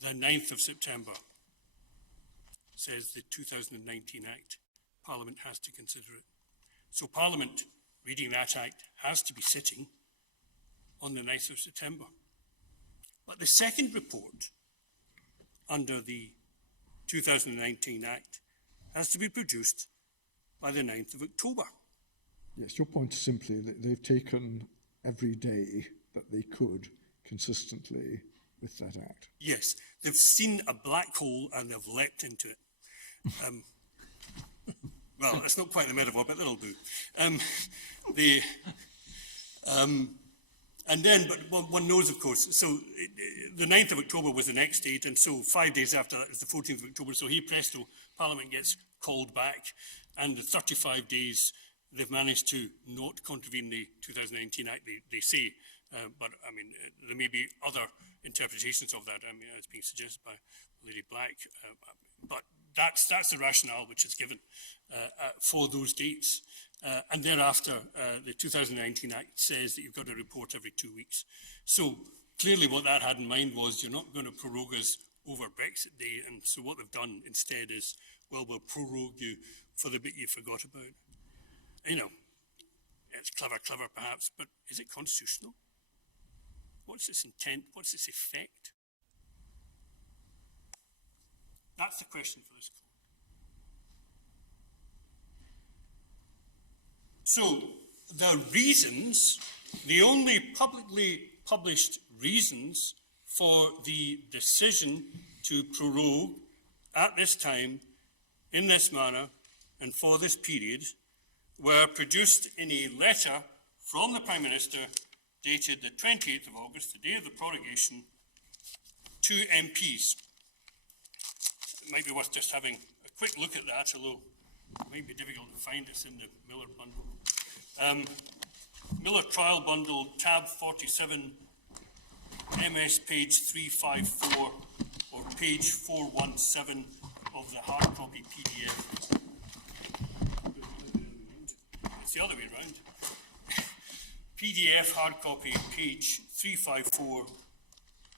the 9th of September says the 2019 Act. Parliament has to consider it. So Parliament, reading that Act, has to be sitting on the 9th of September. But the second report under the 2019 Act has to be produced by the 9th of October. Yes, your point is simply that they've taken every day that they could consistently with that Act. Yes, they've seen a black hole and they've leapt into it. Well, it's not quite the metaphor, but it'll do. And then, but one knows, of course, so the 9th of October was the next date, and so 5 days after that was the 14th of October, so presto, Parliament gets called back, and the 35 days they've managed to not contravene the 2019 Act, they say, but I mean, there may be other interpretations of that, I mean, as being suggested by Lady Black, but that's the rationale which is given for those dates. And thereafter, the 2019 Act says that you've got to report every 2 weeks. So clearly what that had in mind was you're not going to prorogue us over Brexit Day, and so what they've done instead is, well, we'll prorogue you for the bit you forgot about. You know, it's clever perhaps, but is it constitutional? What's its intent? What's its effect? That's the question for this court. So the reasons, the only publicly published reasons for the decision to prorogue at this time, in this manner, and for this period, were produced in a letter from the Prime Minister dated the 28th of August, the day of the prorogation, to MPs. It might be worth just having a quick look at that, although it might be difficult to find this in the Miller bundle. Miller Trial Bundle, tab 47, MS page 354, or page 417 of the hard copy PDF. It's the other way around. PDF hard copy, page 354,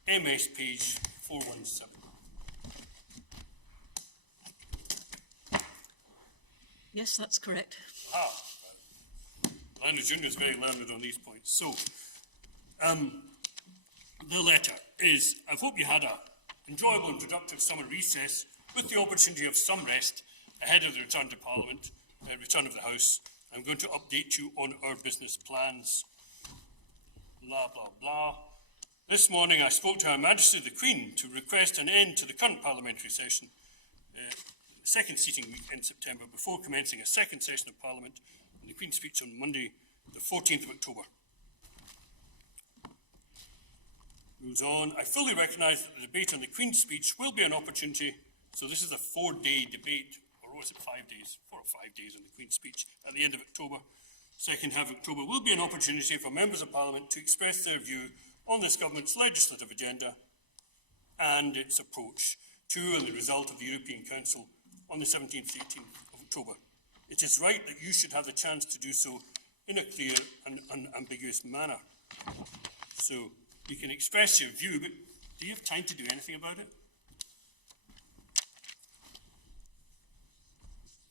MS page 417. Yes, that's correct. Landry Jr. is very learned on these points. So, the letter is, I hope you had an enjoyable and productive summer recess with the opportunity of some rest ahead of the return to Parliament, return of the House. I'm going to update you on our business plans. Blah, blah, blah. This morning I spoke to Her Majesty the Queen to request an end to the current parliamentary session. second seating week in September before commencing a second session of Parliament and the Queen's speech on Monday, the 14th of October. Moves on. I fully recognise that the debate on the Queen's speech will be an opportunity, so this is a 4-day debate, or was it 5 days? 4 or 5 days on the Queen's speech at the end of October. Second half of October will be an opportunity for members of Parliament to express their view on this government's legislative agenda and its approach to and the result of the European Council on the 17th and 18th of October. It is right that you should have the chance to do so in a clear and unambiguous manner. So you can express your view, but do you have time to do anything about it?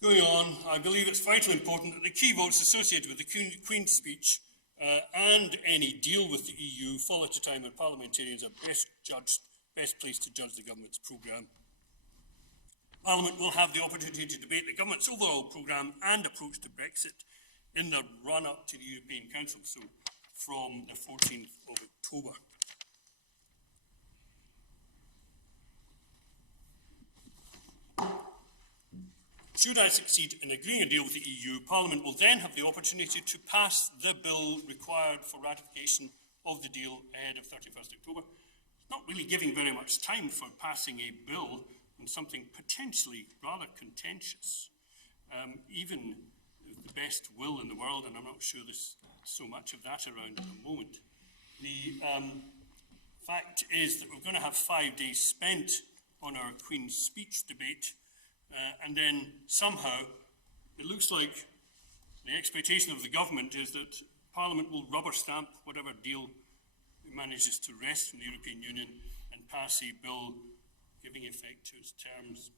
Going on, I believe it's vitally important that the key votes associated with the Queen's speech and any deal with the EU fall at a time when parliamentarians are best placed to judge the government's programme. Parliament will have the opportunity to debate the government's overall programme and approach to Brexit in the run-up to the European Council, so from the 14th of October. Should I succeed in agreeing a deal with the EU, Parliament will then have the opportunity to pass the bill required for ratification of the deal ahead of 31st October. It's not really giving very much time for passing a bill on something potentially rather contentious. Even with the best will in the world, and I'm not sure there's so much of that around at the moment. The fact is that we're going to have 5 days spent on our Queen's speech debate, and then somehow it looks like the expectation of the government is that Parliament will rubber stamp whatever deal it manages to wrest from the European Union and pass a bill giving effect to its terms.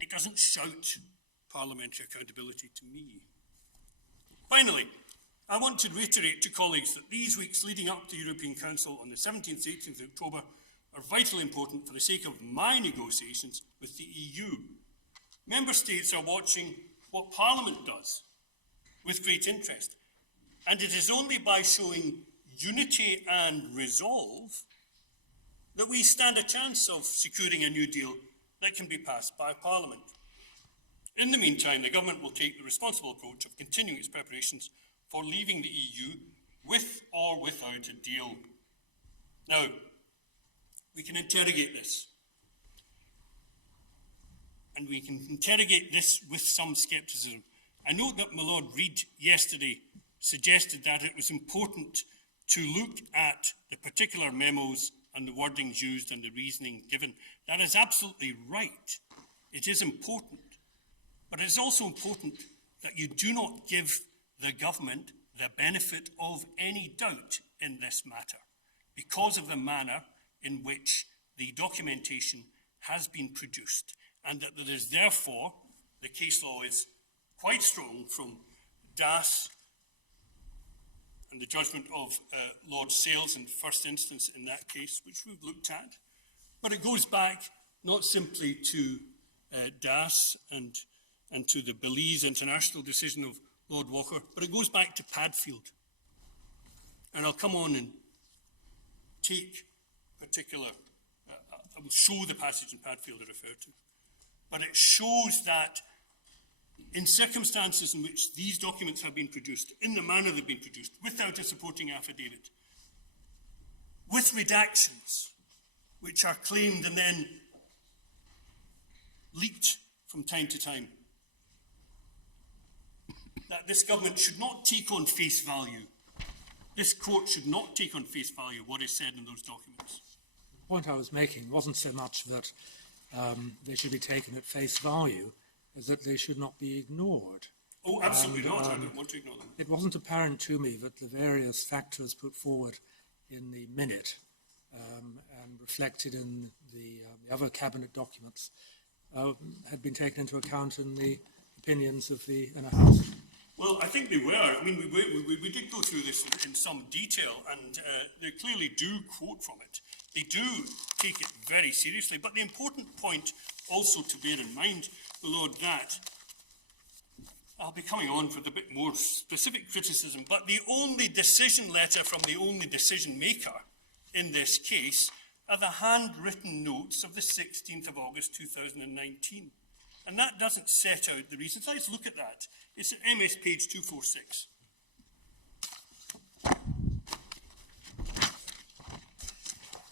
It doesn't shout parliamentary accountability to me. Finally, I want to reiterate to colleagues that these weeks leading up to the European Council on the 17th to 18th of October are vitally important for the sake of my negotiations with the EU. Member States are watching what Parliament does with great interest, and it is only by showing unity and resolve that we stand a chance of securing a new deal that can be passed by Parliament. In the meantime, the government will take the responsible approach of continuing its preparations for leaving the EU with or without a deal. Now, we can interrogate this. And we can interrogate this with some scepticism. I note that my Lord Reid yesterday suggested that it was important to look at the particular memos and the wordings used and the reasoning given. That is absolutely right. It is important. But it is also important that you do not give the government the benefit of any doubt in this matter because of the manner in which the documentation has been produced, and that there is therefore, the case law is quite strong from Das and the judgment of Lord Sales in first instance in that case, which we've looked at. But it goes back not simply to Das and to the Belize International decision of Lord Walker, but it goes back to Padfield. And I'll come on and take particular, I will show the passage in Padfield I referred to. But it shows that in circumstances in which these documents have been produced, in the manner they've been produced, without a supporting affidavit, with redactions, which are claimed and then leaked from time to time, that this government should not take on face value. This court should not take on face value what is said in those documents. The point I was making wasn't so much that they should be taken at face value as that they should not be ignored. Oh, absolutely not. I don't want to ignore them. It wasn't apparent to me that the various factors put forward in the minute and reflected in the other cabinet documents had been taken into account in the opinions of the inner house. Well, I think they were. I mean, we did go through this in some detail, and they clearly do quote from it. They do take it very seriously. But the important point also to bear in mind, Lord, that I'll be coming on with a bit more specific criticism, but the only decision letter from the only decision maker in this case are the handwritten notes of the 16th of August 2019. And that doesn't set out the reasons. Let's look at that. It's at MS page 246.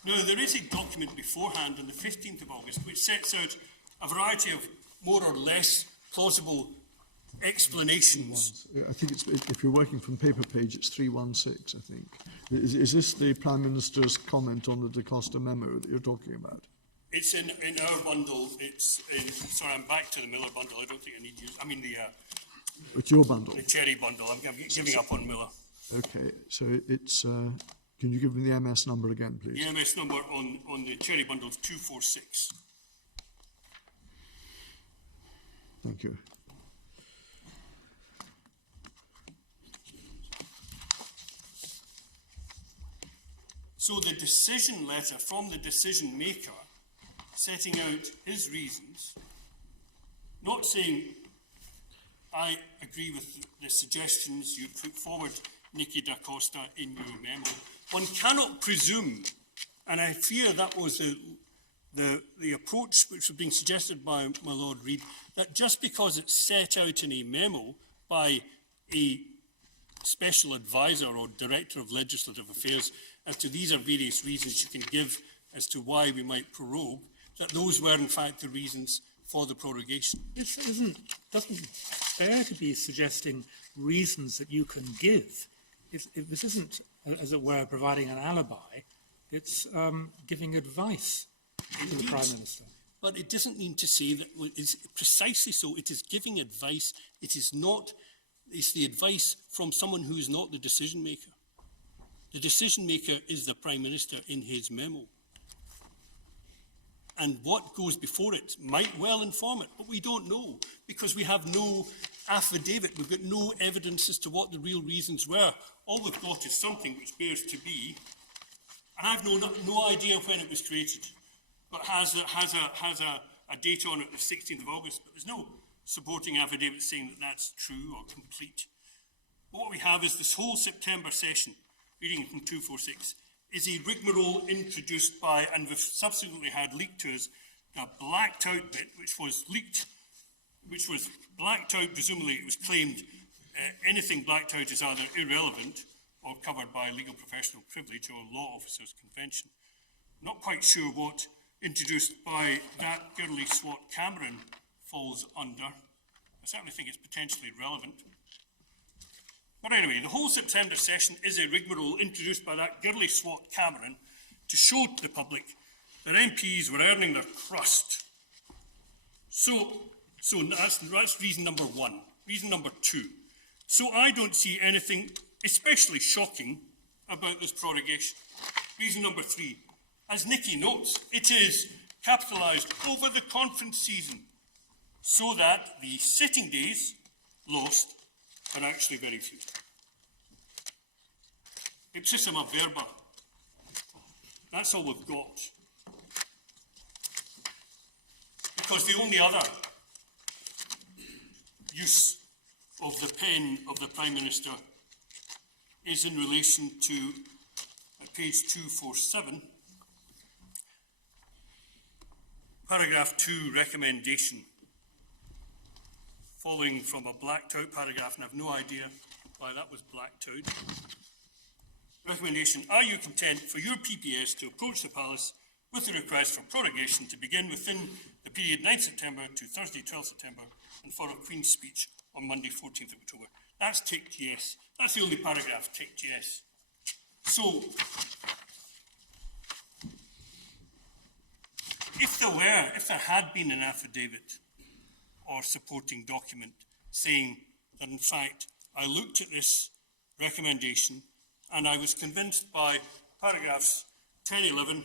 Now, there is a document beforehand on the 15th of August which sets out a variety of more or less plausible explanations. I think it's, if you're working from paper page, it's 316, I think. Is this the Prime Minister's comment on the Da Costa memo that you're talking about? It's in our bundle. It's in, sorry, I'm back to the Miller bundle. I don't think I need to use, I mean It's your bundle. the Cherry bundle. I'm giving up on Miller. Okay, so it's, can you give me the MS number again, please? The MS number on the Cherry bundle is 246. Thank you. So the decision letter from the decision maker setting out his reasons, not saying, I agree with the suggestions you put forward, Nikki Da Costa, in your memo. One cannot presume, and I fear that was the approach which was being suggested by my Lord Reid, that just because it's set out in a memo by a special advisor or director of legislative affairs as to these are various reasons you can give as to why we might prorogue, that those were in fact the reasons for the prorogation. This doesn't bear to be suggesting reasons that you can give. This isn't, as it were, providing an alibi. It's giving advice to the Prime Minister. But it doesn't mean to say that it's precisely so. It is giving advice. It is not, it's the advice from someone who is not the decision maker. The decision maker is the Prime Minister in his memo. And what goes before it might well inform it, but we don't know because we have no affidavit. We've got no evidence as to what the real reasons were. All we've got is something which bears to be, and I've no idea when it was created, but has a date on it, the 16th of August, but there's no supporting affidavit saying that that's true or complete. What we have is this whole September session, reading from 246, is a rigmarole introduced by, and we've subsequently had leaked to us, the blacked out bit, which was leaked, which was blacked out, presumably it was claimed anything blacked out is either irrelevant or covered by legal professional privilege or law officers' convention. Not quite sure what introduced by that girly swat Cameron falls under. I certainly think it's potentially relevant. But anyway, the whole September session is a rigmarole introduced by that girly swat Cameron to show to the public that MPs were earning their crust. So that's reason number one. Reason number two. So I don't see anything especially shocking about this prorogation. Reason number three. As Nikki notes, it is capitalised over the conference season so that the sitting days lost are actually very few. Ipsissima verba. That's all we've got. Because the only other use of the pen of the Prime Minister is in relation to page 247, paragraph 2, recommendation, following from a blacked out paragraph, and I have no idea why that was blacked out. Recommendation, are you content for your PPS to approach the Palace with a request for prorogation to begin within the period 9th September to Thursday 12th September and for a Queen's speech on Monday 14th of October? That's ticked yes. That's the only paragraph ticked yes. So, if there had been an affidavit or supporting document saying that in fact I looked at this recommendation and I was convinced by paragraphs 10, 11,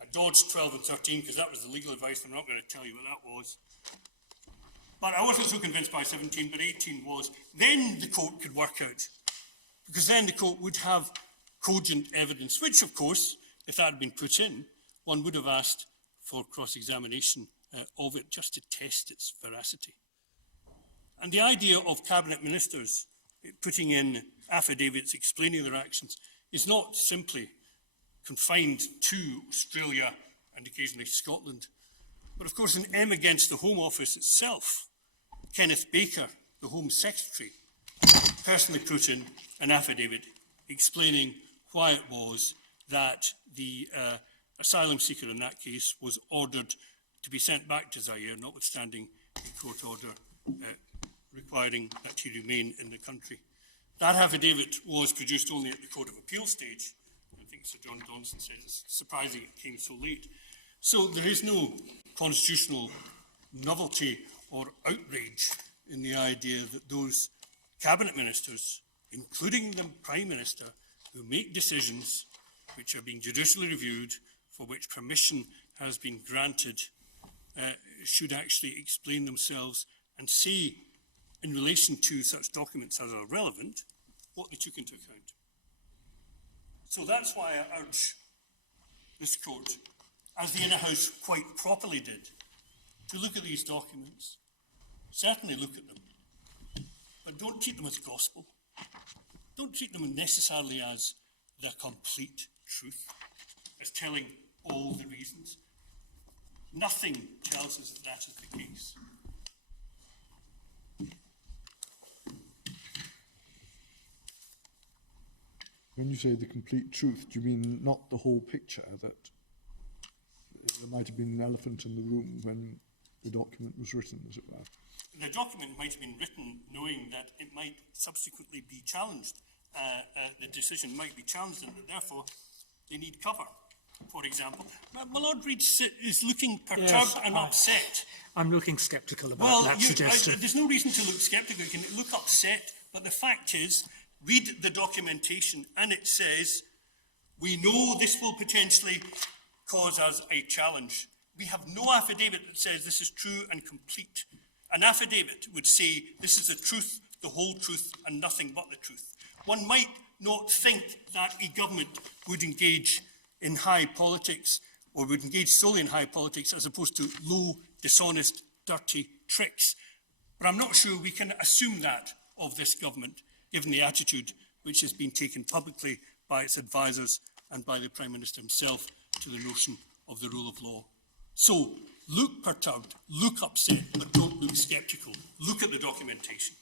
I dodged 12 and 13 because that was the legal advice, I'm not going to tell you what that was. But I wasn't so convinced by 17, but 18 was. Then the court could work out, because then the court would have cogent evidence, which of course, if that had been put in, one would have asked for cross-examination of it just to test its veracity. And the idea of cabinet ministers putting in affidavits explaining their actions is not simply confined to Australia and occasionally Scotland. But of course, in M against the Home Office itself, Kenneth Baker, the Home Secretary, personally put in an affidavit explaining why it was that the asylum seeker in that case was ordered to be sent back to Zaire, notwithstanding a court order requiring that he remain in the country. That affidavit was produced only at the Court of Appeal stage. I think Sir John Donson said it's surprising it came so late. So there is no constitutional novelty or outrage in the idea that those cabinet ministers, including the Prime Minister, who make decisions which are being judicially reviewed, for which permission has been granted, should actually explain themselves and say, in relation to such documents as are relevant, what they took into account. So that's why I urge this court, as the Inner House quite properly did, to look at these documents. Certainly look at them, but don't treat them as gospel. Don't treat them necessarily as the complete truth, as telling all the reasons. Nothing tells us that that is the case. When you say the complete truth, do you mean not the whole picture, that there might have been an elephant in the room when the document was written, as it were? The document might have been written knowing that it might subsequently be challenged. The decision might be challenged, and therefore they need cover, for example. My Lord Reid is looking perturbed and upset. I'm looking sceptical about that suggestion. There's no reason to look sceptical. You can look upset, but the fact is, read the documentation, and it says, we know this will potentially cause us a challenge. We have no affidavit that says this is true and complete. An affidavit would say this is the truth, the whole truth, and nothing but the truth. One might not think that a government would engage in high politics, or would engage solely in high politics, as opposed to low, dishonest, dirty tricks. But I'm not sure we can assume that of this government, given the attitude which has been taken publicly by its advisers and by the Prime Minister himself to the notion of the rule of law. So, look perturbed, look upset, but don't look sceptical. Look at the documentation.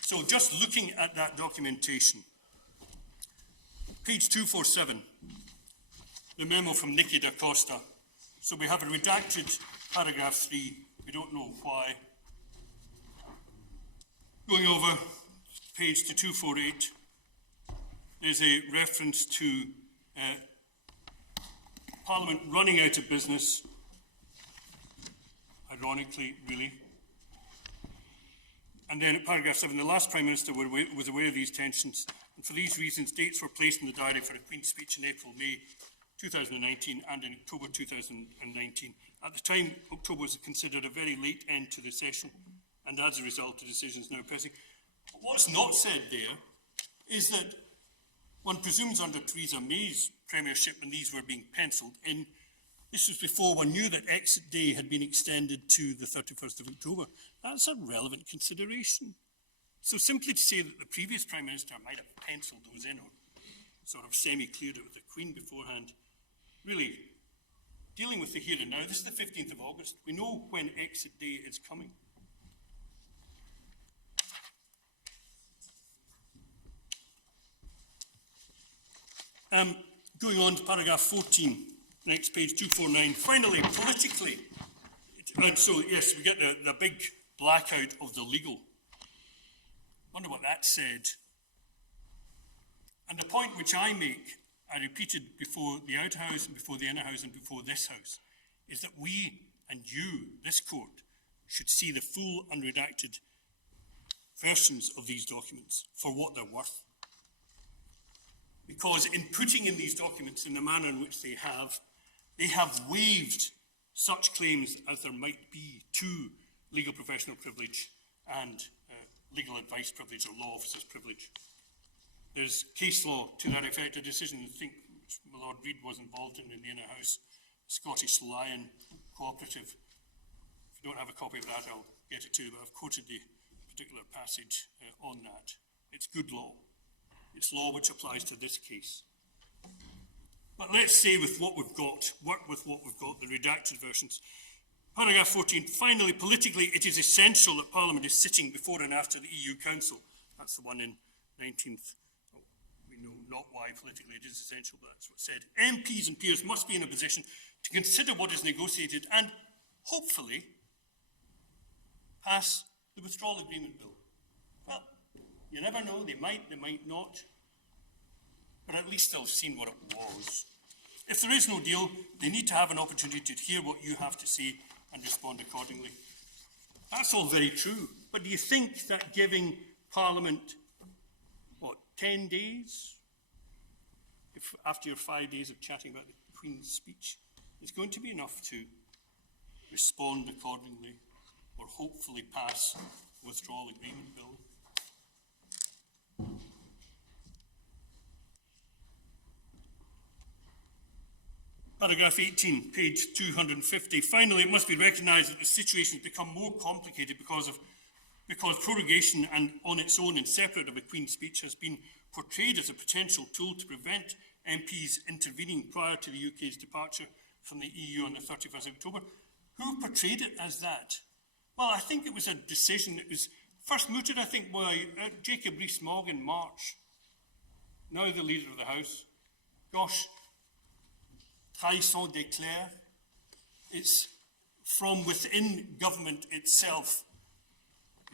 So, just looking at that documentation, page 247, the memo from Nicky da Costa. So we have a redacted paragraph 3. We don't know why. Going over page to 248, there's a reference to Parliament running out of business. Ironically, really. And then at paragraph 7, the last Prime Minister was aware of these tensions, and for these reasons, dates were placed in the diary for a Queen's speech in April, May 2019 and in October 2019. At the time, October was considered a very late end to the session, and as a result, the decision is now pressing. But what's not said there is that one presumes under Theresa May's premiership, when these were being penciled in, this was before one knew that exit day had been extended to the 31st of October. That's a relevant consideration. So simply to say that the previous Prime Minister might have penciled those in or sort of semi-cleared it with the Queen beforehand, really, dealing with the here and now, this is the 15th of August. We know when exit day is coming. Going on to paragraph 14, next page 249. Finally, politically, and so yes, we get the big blackout of the legal. Wonder what that said. And the point which I make, I repeated before the Outer House and before the Inner House and before this House, is that we and you, this court, should see the full unredacted versions of these documents for what they're worth. Because in putting in these documents in the manner in which they have waived such claims as there might be to legal professional privilege and legal advice privilege or law officers privilege. There's case law to that effect, a decision I think which my Lord Reid was involved in the Inner House, Scottish Lion Cooperative, don't have a copy of that, I'll get it to you, but I've quoted the particular passage on that. It's good law. It's law which applies to this case. But let's say with what we've got, work with what we've got, the redacted versions. Paragraph 14, finally, politically, it is essential that Parliament is sitting before and after the EU Council. That's the one in 19th. Oh, we know not why politically it is essential, but that's what's said. MPs and peers must be in a position to consider what is negotiated and, hopefully, pass the withdrawal agreement bill. Well, you never know, they might not, but at least they'll have seen what it was. If there is no deal, they need to have an opportunity to hear what you have to say and respond accordingly. That's all very true, but do you think that giving Parliament, 10 days, if after your 5 days of chatting about the Queen's speech, is going to be enough to respond accordingly or hopefully pass the withdrawal agreement bill? Paragraph 18, page 250. Finally, it must be recognised that the situation has become more complicated because prorogation and on its own and separate of the Queen's speech has been portrayed as a potential tool to prevent MPs intervening prior to the UK's departure from the EU on the 31st of October. Who portrayed it as that? Well, I think it was a decision that was first mooted, I think, by Jacob Rees-Mogg in March, now the Leader of the House. Gosh, trahison d'éclair. It's from within government itself,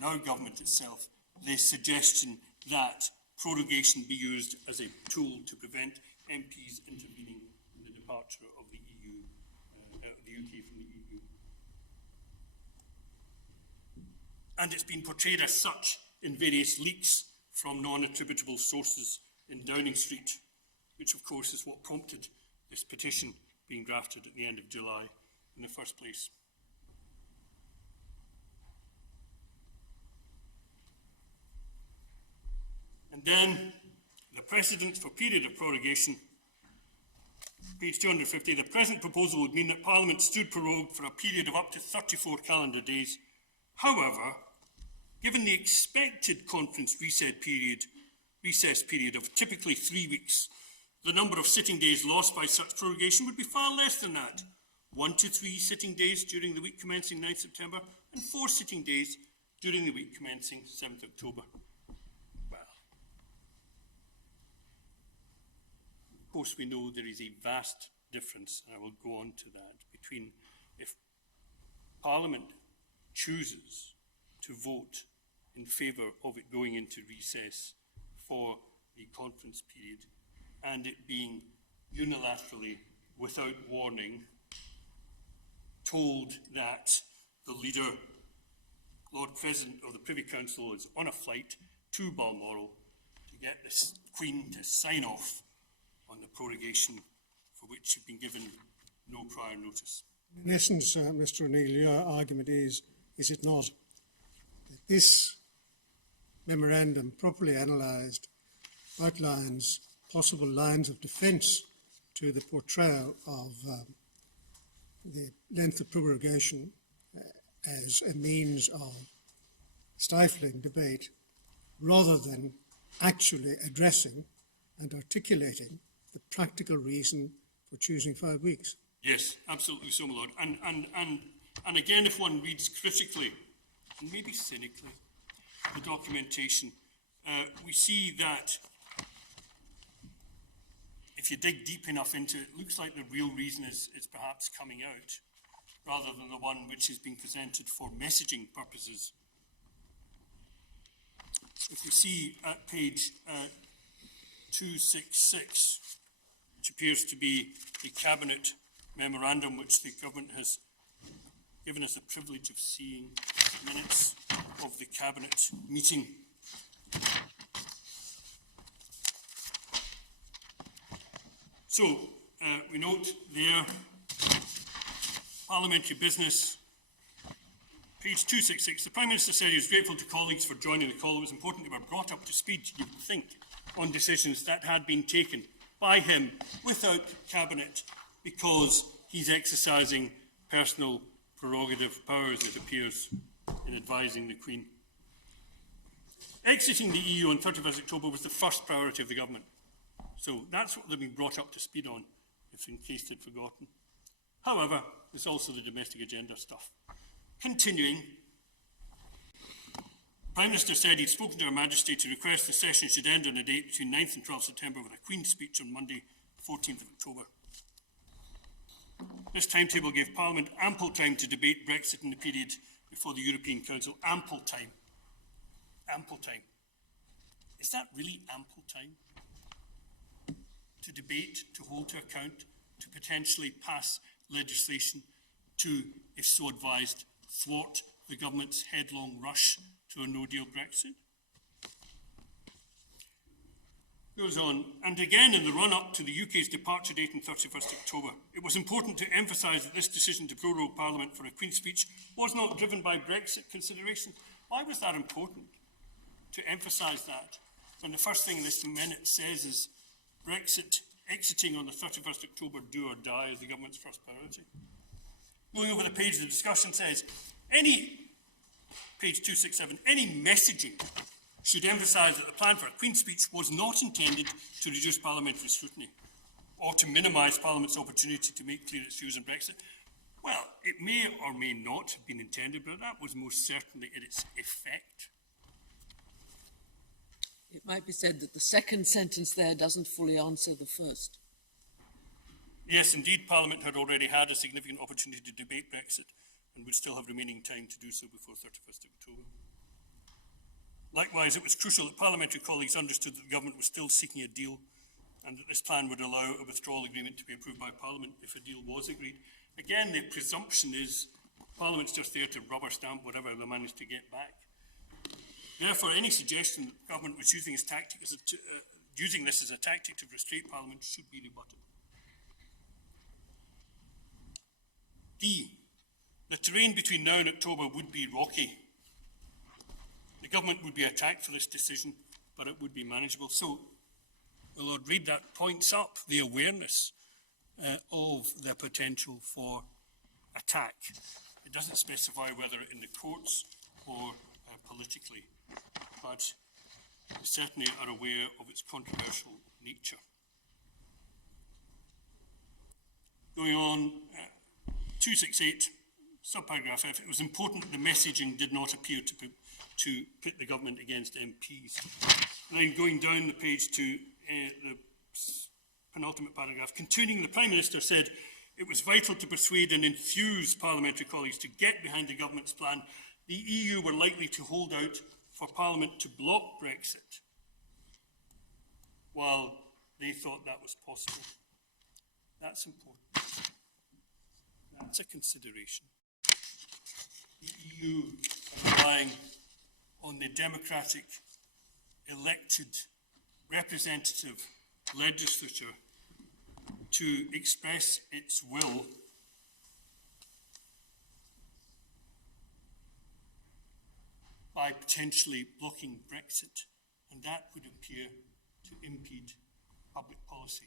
now government itself, the suggestion that prorogation be used as a tool to prevent MPs intervening in the departure of the EU, the UK from the EU. And it's been portrayed as such in various leaks from non-attributable sources in Downing Street, which of course is what prompted this petition being drafted at the end of July in the first place. And then the precedent for period of prorogation, page 250, the present proposal would mean that Parliament stood prorogued for a period of up to 34 calendar days. However, given the expected conference recess period of typically 3 weeks, the number of sitting days lost by such prorogation would be far less than that. 1 to 3 sitting days during the week commencing 9th September and 4 sitting days during the week commencing 7th October. Well, of course we know there is a vast difference, and I will go on to that, between if Parliament chooses to vote in favour of it going into recess for the conference period and it being unilaterally, without warning, told that the leader, Lord President of the Privy Council, is on a flight to Balmoral to get the Queen to sign off on the prorogation for which she'd been given no prior notice. In essence, Mr. O'Neill, your argument is it not, that this memorandum, properly analysed, outlines possible lines of defence to the portrayal of the length of prorogation as a means of stifling debate, rather than actually addressing and articulating the practical reason for choosing 5 weeks? Yes, absolutely so, my lord. And again, if one reads critically, and maybe cynically, the documentation, we see that if you dig deep enough into it, it looks like the real reason is perhaps coming out, rather than the one which is being presented for messaging purposes. If you see at page 266, which appears to be the Cabinet memorandum which the government has given us the privilege of seeing, minutes of the Cabinet meeting. So, we note there, parliamentary business, page 266, the Prime Minister said he was grateful to colleagues for joining the call. It was important they were brought up to speed, you would think, on decisions that had been taken by him without Cabinet, because he's exercising personal prerogative powers, it appears, in advising the Queen. Exiting the EU on 31st October was the first priority of the government. So that's what they've been brought up to speed on, if in case they'd forgotten. However, there's also the domestic agenda stuff. Continuing, Prime Minister said he'd spoken to Her Majesty to request the session should end on a date between 9th and 12th September with a Queen's speech on Monday, 14th of October. This timetable gave Parliament ample time to debate Brexit in the period before the European Council. Ample time. Ample time. Is that really ample time? To debate, to hold to account, to potentially pass legislation, to, if so advised, thwart the government's headlong rush to a no-deal Brexit? Goes on, and again in the run-up to the UK's departure date on 31st October, it was important to emphasise that this decision to prorogue Parliament for a Queen's speech was not driven by Brexit considerations. Why was that important, to emphasise that, when the first thing this minute says is Brexit exiting on the 31st October, do or die, is the government's first priority? Going over the page, the discussion says, page 267, any messaging should emphasise that the plan for a Queen's speech was not intended to reduce parliamentary scrutiny or to minimise Parliament's opportunity to make clear its views on Brexit. Well, it may or may not have been intended, but that was most certainly in its effect. It might be said that the second sentence there doesn't fully answer the first. Yes, indeed, Parliament had already had a significant opportunity to debate Brexit and would still have remaining time to do so before 31st October. Likewise, it was crucial that parliamentary colleagues understood that the government was still seeking a deal and that this plan would allow a withdrawal agreement to be approved by Parliament if a deal was agreed. Again, the presumption is Parliament's just there to rubber stamp whatever they managed to get back. Therefore, any suggestion that the government was using this as a tactic to frustrate Parliament should be rebutted. D. The terrain between now and October would be rocky. The government would be attacked for this decision, but it would be manageable. So, the Lord Reid, that points up the awareness of the potential for attack. It doesn't specify whether in the courts or politically, but we certainly are aware of its controversial nature. Going on, 268, subparagraph F, it was important that the messaging did not appear to pit the government against MPs. And then going down the page to the penultimate paragraph, continuing, the Prime Minister said it was vital to persuade and enthuse parliamentary colleagues to get behind the government's plan. The EU were likely to hold out for Parliament to block Brexit while they thought that was possible. That's important. That's a consideration. The EU are relying on the democratic, elected, representative legislature to express its will by potentially blocking Brexit, and that would appear to impede public policy.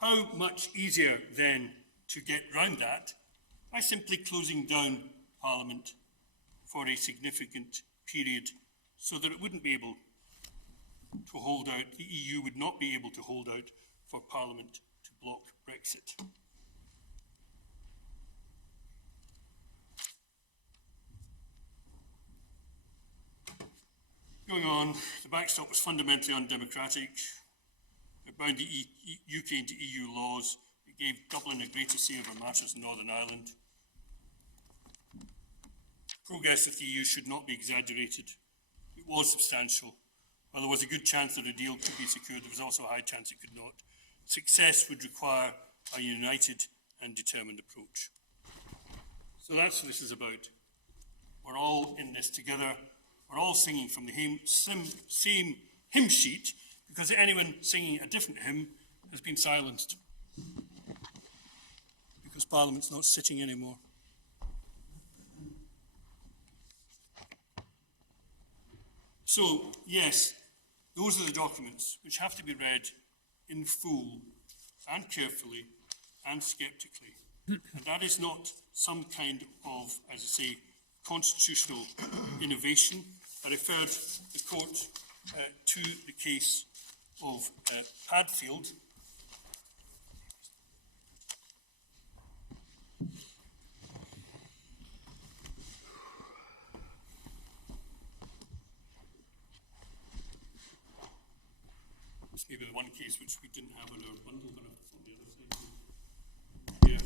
How much easier then to get round that? By simply closing down Parliament for a significant period so that it wouldn't be able to hold out, the EU would not be able to hold out for Parliament to block Brexit. Going on, the backstop was fundamentally undemocratic. It bound the UK into EU laws. It gave Dublin a greater say over matters in Northern Ireland. Progress with the EU should not be exaggerated. It was substantial. While there was a good chance that a deal could be secured, there was also a high chance it could not. Success would require a united and determined approach. So that's what this is about. We're all in this together. We're all singing from the same hymn sheet, because anyone singing a different hymn has been silenced. Because Parliament's not sitting anymore. So, yes, those are the documents which have to be read in full and carefully and sceptically And that is not some kind of, as I say, constitutional innovation. I referred the court to the case of Padfield. This may be the one case which we didn't have in our bundle, but I thought the other side. Yeah.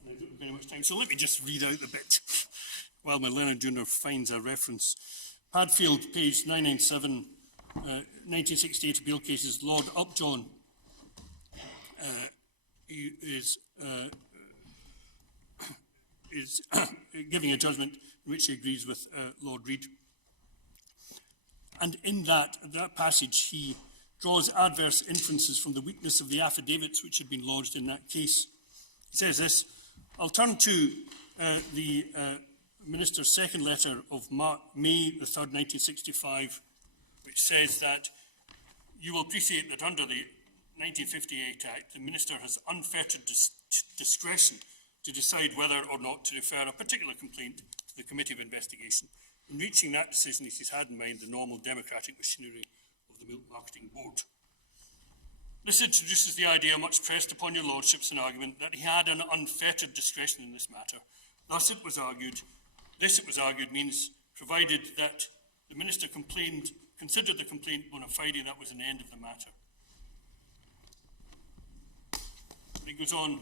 And I don't have very much time, so let me just read out the bit while my learned junior finds a reference. Padfield, page 997, 1968 appeal cases. Lord Upjohn is giving a judgment in which he agrees with Lord Reid. And in that passage, he draws adverse inferences from the weakness of the affidavits which had been lodged in that case. He says this: I'll turn to the Minister's second letter of May the 3rd, 1965, which says that you will appreciate that under the 1958 Act, the Minister has unfettered discretion to decide whether or not to refer a particular complaint to the Committee of Investigation. In reaching that decision, he's had in mind the normal democratic machinery of the Milk Marketing Board. This introduces the idea, much pressed upon your lordships in argument, that he had an unfettered discretion in this matter. Thus it was argued, means, provided that the Minister considered the complaint bona fide, that was an end of the matter. And he goes on,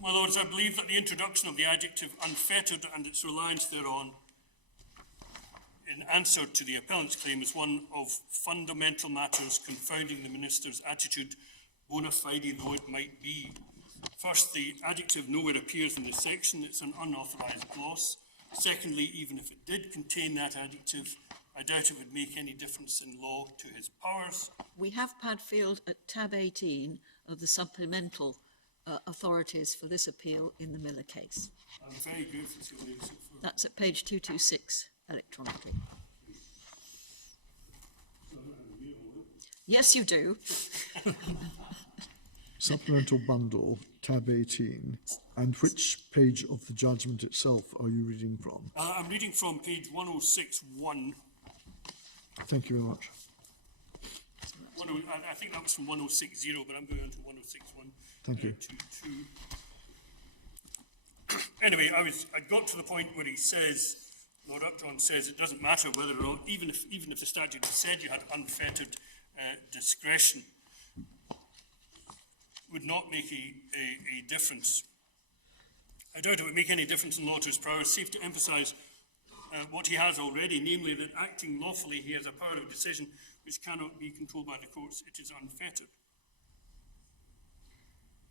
my lords, I believe that the introduction of the adjective unfettered and its reliance thereon in answer to the appellant's claim is one of fundamental matters confounding the Minister's attitude, bona fide though it might be. First, the adjective nowhere appears in this section. It's an unauthorised gloss. Secondly, even if it did contain that adjective, I doubt it would make any difference in law to his powers. We have Padfield at tab 18 of the supplemental authorities for this appeal in the Miller case. I'm very grateful to you. That's at page 226 electronically. Yes, you do. Supplemental bundle, tab 18. And which page of the judgment itself are you reading from? I'm reading from page 106.1. Thank you very much. I think that was from 106.0, but I'm going on to 106.1. Thank you. Anyway, I got to the point where he says, Lord Upjohn says, it doesn't matter whether or not, even if the statute said you had unfettered discretion, would not make a difference. I doubt it would make any difference in law to his powers. Safe to emphasise what he has already, namely that acting lawfully, he has a power of decision which cannot be controlled by the courts. It is unfettered.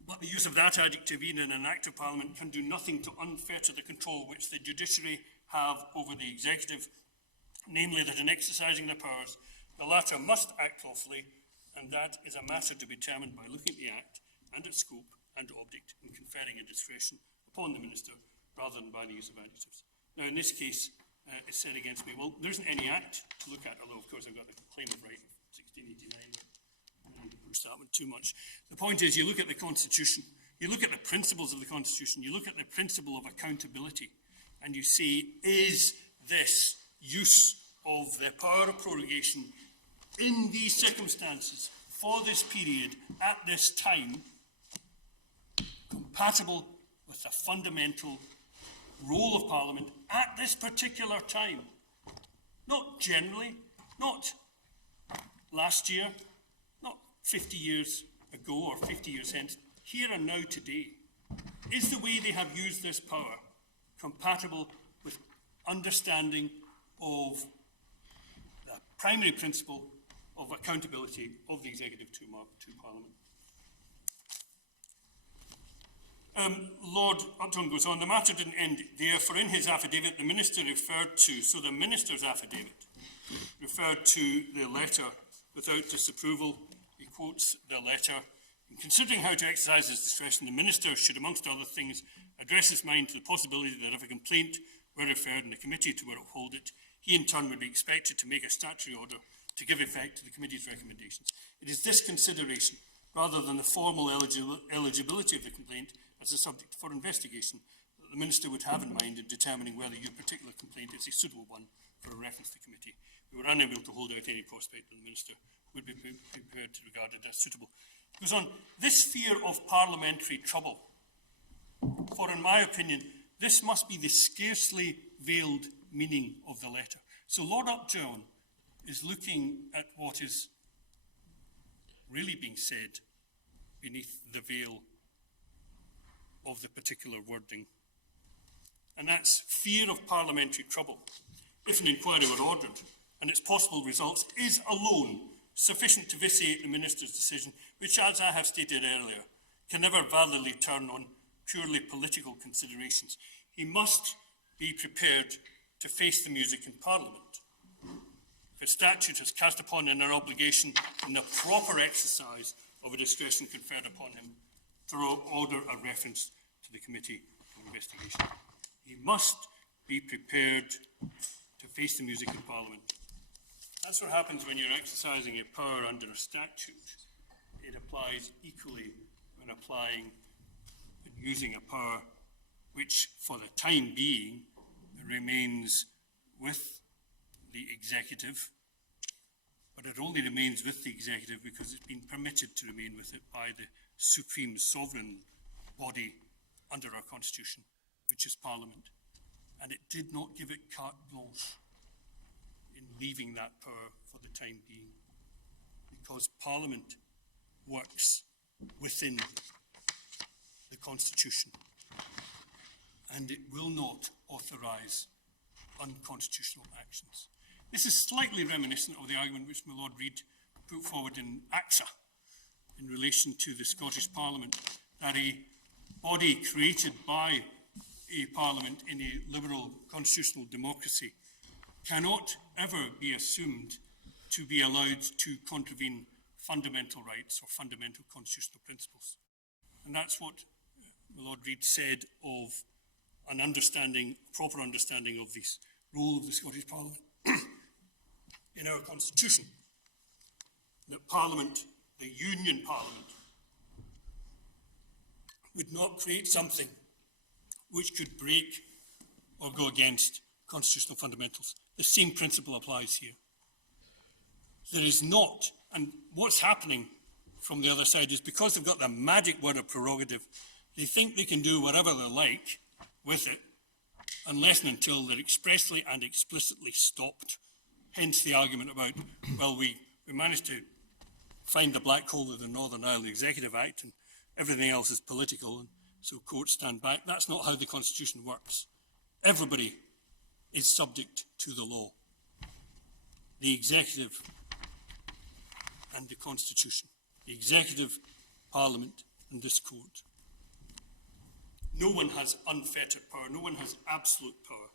But the use of that adjective, even in an act of Parliament, can do nothing to unfetter the control which the judiciary have over the executive, namely that in exercising their powers, the latter must act lawfully, and that is a matter to be determined by looking at the Act and its scope and object in conferring a discretion upon the Minister, rather than by the use of adjectives. Now, in this case, it's said against me, well, there isn't any Act to look at, although, of course, I've got the claim of right of 1689. I don't want to push that one too much. The point is, you look at the Constitution, you look at the principles of the Constitution, you look at the principle of accountability, and you see, is this use of the power of prorogation in these circumstances, for this period, at this time, compatible with the fundamental role of Parliament at this particular time? Not generally, not last year, not 50 years ago or 50 years hence, here and now today. Is the way they have used this power compatible with understanding of the primary principle of accountability of the executive to Parliament? Lord Upjohn goes on, the matter didn't end there, for in his affidavit the Minister referred to, so the Minister's affidavit referred to the letter without disapproval. He quotes the letter, in considering how to exercise his discretion, the Minister should, amongst other things, address his mind to the possibility that if a complaint were referred in the committee to uphold it, he in turn would be expected to make a statutory order to give effect to the committee's recommendations. It is this consideration, rather than the formal eligibility of the complaint, as as a subject for investigation that the Minister would have in mind in determining whether your particular complaint is a suitable one for a reference to committee. We were unable to hold out any prospect that the Minister would be prepared to regard it as suitable. It goes on, this fear of parliamentary trouble, for in my opinion, this must be the scarcely veiled meaning of the letter. So Lord Upjohn is looking at what is really being said beneath the veil of the particular wording. And that's fear of parliamentary trouble. If an inquiry were ordered and its possible results is alone sufficient to vitiate the Minister's decision, which, as I have stated earlier, can never validly turn on purely political considerations, he must be prepared to face the music in Parliament. If a statute has cast upon him an obligation in the proper exercise of a discretion conferred upon him to order a reference to the Committee of Investigation, he must be prepared to face the music in Parliament. That's what happens when you're exercising a power under a statute. It applies equally when applying and using a power which, for the time being, remains with the executive, but it only remains with the executive because it's been permitted to remain with it by the supreme sovereign body under our constitution, which is Parliament. And it did not give it carte blanche in leaving that power for the time being, because Parliament works within the constitution, and it will not authorise unconstitutional actions. This is slightly reminiscent of the argument which my Lord Reid put forward in AXA in relation to the Scottish Parliament, that a body created by a Parliament in a liberal constitutional democracy cannot ever be assumed to be allowed to contravene fundamental rights or fundamental constitutional principles. And that's what my Lord Reid said of an understanding, proper understanding of the role of the Scottish Parliament in our constitution. That Parliament, the Union Parliament, would not create something which could break or go against constitutional fundamentals. The same principle applies here. There is not, and what's happening from the other side is because they've got the magic word of prerogative, they think they can do whatever they like with it, unless and until they're expressly and explicitly stopped. Hence the argument about, well, we managed to find the black hole of the Northern Ireland Executive Act and everything else is political, and so courts stand back. That's not how the Constitution works. Everybody is subject to the law. The executive and the Constitution. The executive, Parliament, and this court. No one has unfettered power. No one has absolute power.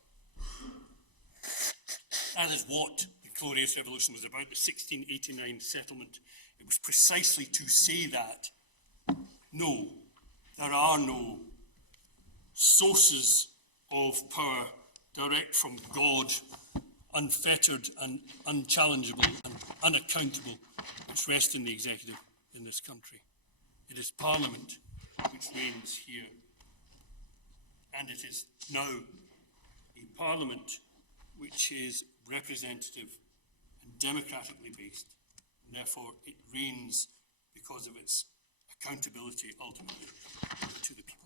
That is what the Glorious Revolution was about, the 1689 settlement. It was precisely to say that, no, there are no sources of power direct from God, unfettered and unchallengeable and unaccountable, which rest in the executive in this country. It is Parliament which reigns here. And it is now a Parliament which is representative and democratically based, and therefore it reigns because of its accountability ultimately to the people.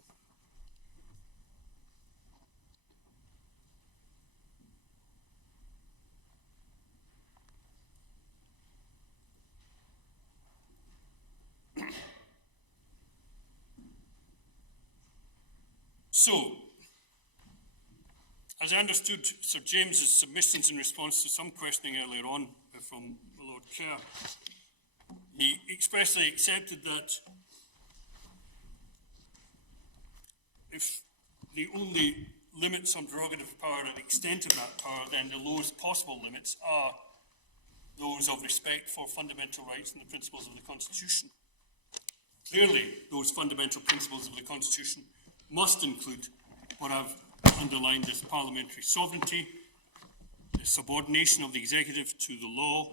So, as I understood Sir James's submissions in response to some questioning earlier on from Lord Kerr, he expressly accepted that if the only limits on prerogative power are the extent of that power, then the lowest possible limits are those of respect for fundamental rights and the principles of the Constitution. Clearly, those fundamental principles of the Constitution must include what I've underlined as parliamentary sovereignty, the subordination of the executive to the law,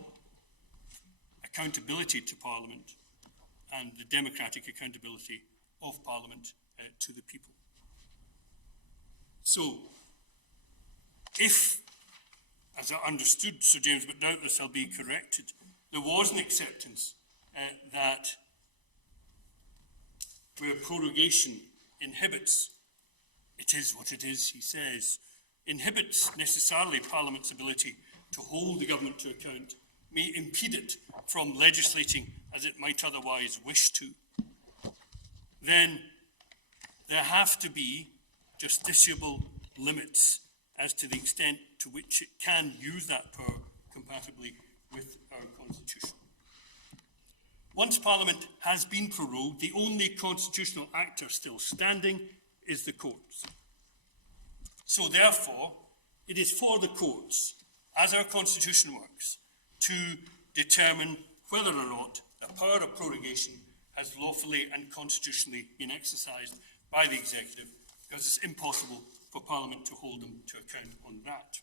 accountability to Parliament, and the democratic accountability of Parliament to the people. So, if, as I understood Sir James, but doubtless I'll be corrected, there was an acceptance that where prorogation inhibits, it is what it is, he says, inhibits necessarily Parliament's ability to hold the government to account, may impede it from legislating as it might otherwise wish to, then there have to be justiciable limits as to the extent to which it can use that power compatibly with our Constitution. Once Parliament has been prorogued, the only constitutional actor still standing is the courts. So therefore, it is for the courts, as our Constitution works, to determine whether or not the power of prorogation has lawfully and constitutionally been exercised by the executive, because it's impossible for Parliament to hold them to account on that.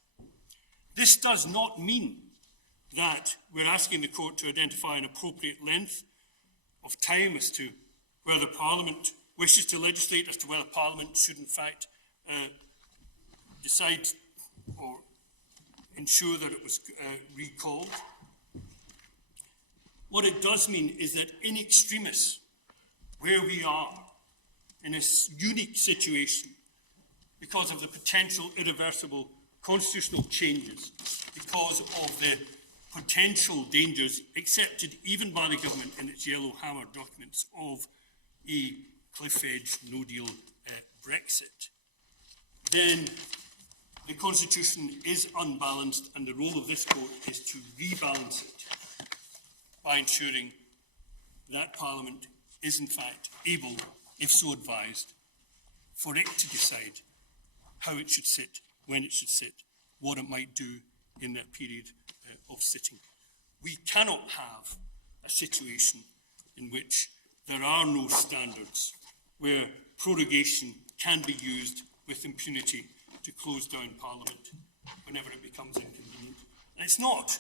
This does not mean that we're asking the court to identify an appropriate length of time as to whether Parliament wishes to legislate, as to whether Parliament should in fact decide or ensure that it was recalled. What it does mean is that in extremis, where we are in a unique situation because of the potential irreversible constitutional changes, because of the potential dangers accepted even by the government in its Yellow Hammer documents of a cliff edge, no deal Brexit, then the Constitution is unbalanced, and the role of this court is to rebalance it by ensuring that Parliament is in fact able, if so advised, for it to decide how it should sit, when it should sit, what it might do in that period of sitting. We cannot have a situation in which there are no standards, where prorogation can be used with impunity to close down Parliament whenever it becomes inconvenient. And it's not,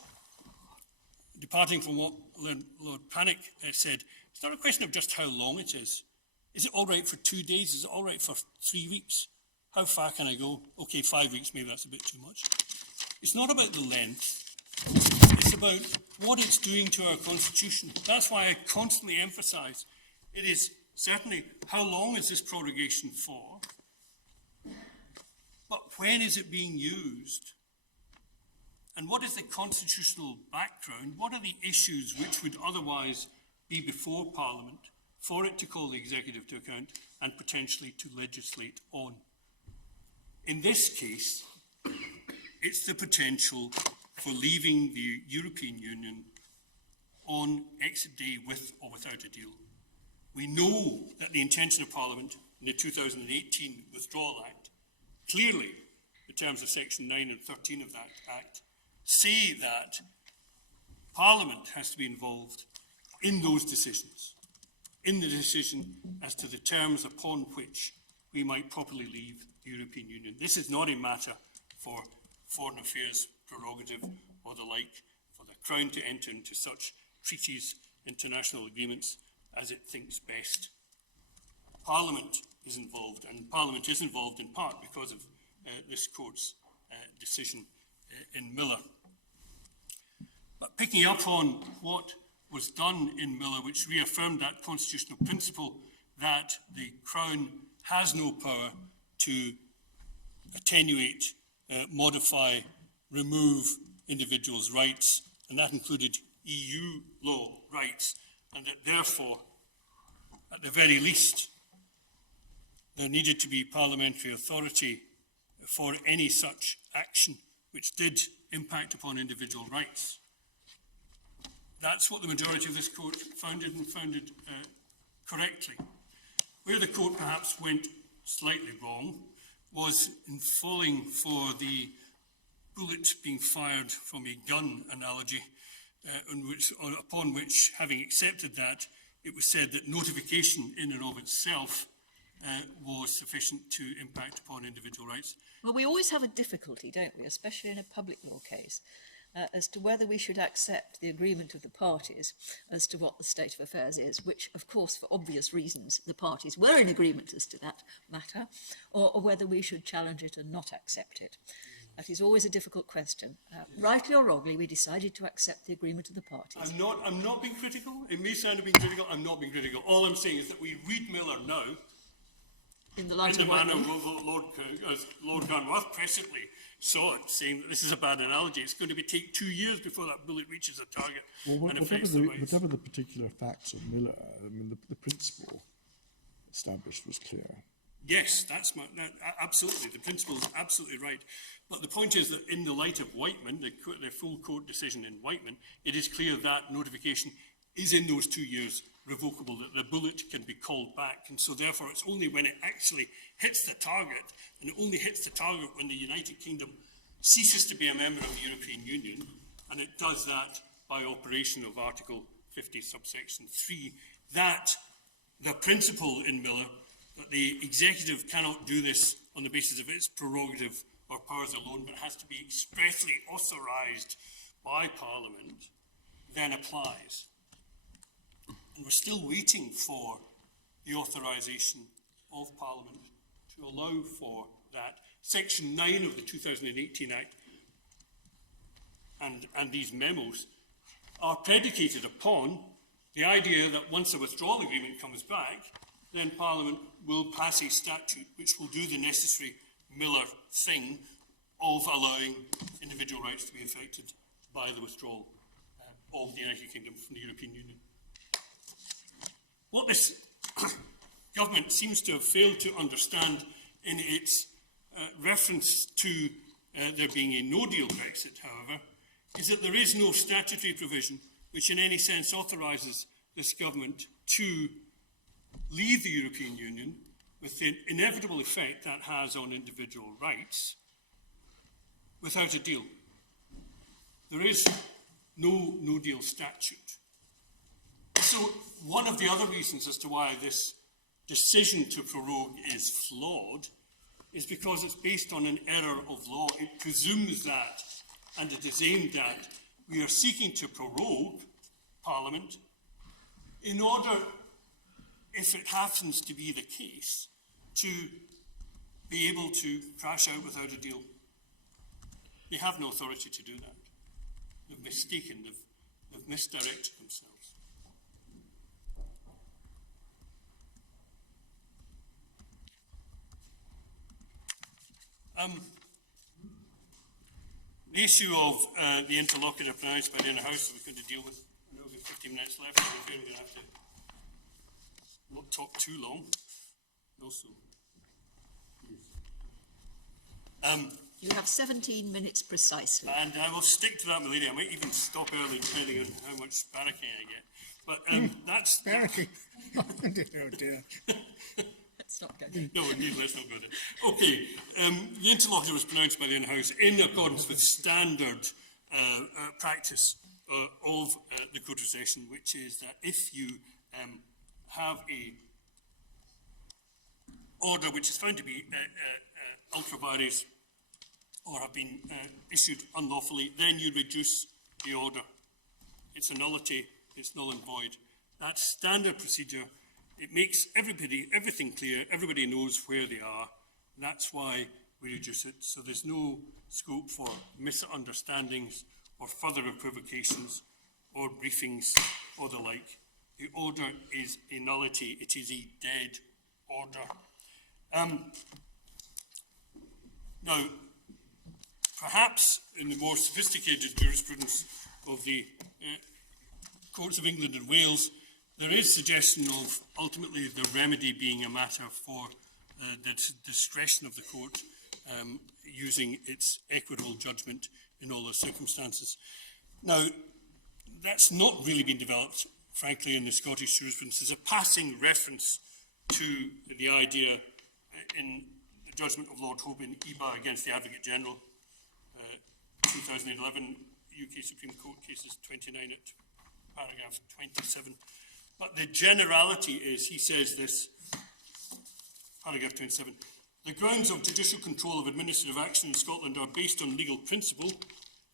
departing from what Lord Panic said, it's not a question of just how long it is. Is it all right for 2 days? Is it all right for 3 weeks? How far can I go? Okay, 5 weeks, maybe that's a bit too much. It's not about the length. It's about what it's doing to our Constitution. That's why I constantly emphasise it is certainly how long is this prorogation for, but when is it being used? And what is the constitutional background? What are the issues which would otherwise be before Parliament for it to call the executive to account and potentially to legislate on? In this case, it's the potential for leaving the European Union on exit day with or without a deal. We know that the intention of Parliament in the 2018 Withdrawal Act, clearly the terms of Section 9 and 13 of that Act, say that Parliament has to be involved in those decisions, in the decision as to the terms upon which we might properly leave the European Union. This is not a matter for foreign affairs prerogative or the like, for the Crown to enter into such treaties, international agreements, as it thinks best. Parliament is involved, and Parliament is involved in part because of this court's decision in Miller. But picking up on what was done in Miller, which reaffirmed that constitutional principle that the Crown has no power to attenuate, modify, remove individuals' rights, and that included EU law rights, and that therefore, at the very least, there needed to be parliamentary authority for any such action which did impact upon individual rights. That's what the majority of this court founded, and founded correctly. Where the court perhaps went slightly wrong was in falling for the bullet being fired from a gun analogy, upon which, having accepted that, it was said that notification in and of itself was sufficient to impact upon individual rights. Well, we always have a difficulty, don't we, especially in a public law case, as to whether we should accept the agreement of the parties as to what the state of affairs is, which, of course, for obvious reasons, the parties were in agreement as to that matter, or whether we should challenge it and not accept it. That is always a difficult question. Rightly or wrongly, we decided to accept the agreement of the parties. I'm not being critical. It may sound of being critical. I'm not being critical. All I'm saying is that we read Miller now In the light in the of manner what as Lord Garnworth presently saw it, saying that this is a bad analogy. It's going to take 2 years before that bullet reaches a target and affects the rights. Whatever the particular facts of Miller, I mean, the principle established was clear. Yes, absolutely. The principle is absolutely right. But the point is that in the light of Whiteman, the full court decision in Whiteman, it is clear that notification is in those 2 years revocable, that the bullet can be called back. And so therefore it's only when it actually hits the target, and it only hits the target when the United Kingdom ceases to be a member of the European Union, and it does that by operation of Article 50, subsection 3, that the principle in Miller that the executive cannot do this on the basis of its prerogative or powers alone, but has to be expressly authorised by Parliament, then applies. And we're still waiting for the authorisation of Parliament to allow for that. Section 9 of the 2018 Act and these memos are predicated upon the idea that once a withdrawal agreement comes back, then Parliament will pass a statute which will do the necessary Miller thing of allowing individual rights to be affected by the withdrawal of the United Kingdom from the European Union. What this government seems to have failed to understand in its reference to there being a no-deal Brexit, however, is that there is no statutory provision which in any sense authorises this government to leave the European Union with the inevitable effect that has on individual rights without a deal. There is no no-deal statute. So one of the other reasons as to why this decision to prorogue is flawed is because it's based on an error of law. It presumes that, and it is aimed at, we are seeking to prorogue Parliament in order, if it happens to be the case, to be able to crash out without a deal. They have no authority to do that. They've mistaken, they've misdirected themselves. The issue of the interlocutor pronounced by the inner house that we're going to deal with. I know we've got 15 minutes left, so we're going to have to not talk too long. Also, you have 17 minutes precisely. and I will stick to that, my lady. I might even stop early depending on how much barracking I get. But that's Barracking. Oh dear. Let's not go there. no, indeed, let's not go there. Okay, the interlocutor was pronounced by the in-house in accordance with standard practice of the court of session, which is that if you have a order which is found to be ultra vires or have been issued unlawfully, then you reduce the order. It's a nullity, it's null and void. That's standard procedure. It makes everything clear, everybody knows where they are. That's why we reduce it. So there's no scope for misunderstandings or further equivocations or briefings or the like. The order is a nullity. It is a dead order. Now, perhaps in the more sophisticated jurisprudence of the courts of England and Wales, there is suggestion of ultimately the remedy being a matter for the discretion of the court using its equitable judgment in all those circumstances. Now, that's not really been developed, frankly, in the Scottish jurisprudence. There's a passing reference to the idea in the judgment of Lord Hope in EBA against the Advocate General, 2011, UK Supreme Court cases 29 at paragraph 27. But the generality is, he says this, paragraph 27, the grounds of judicial control of administrative action in Scotland are based on legal principle,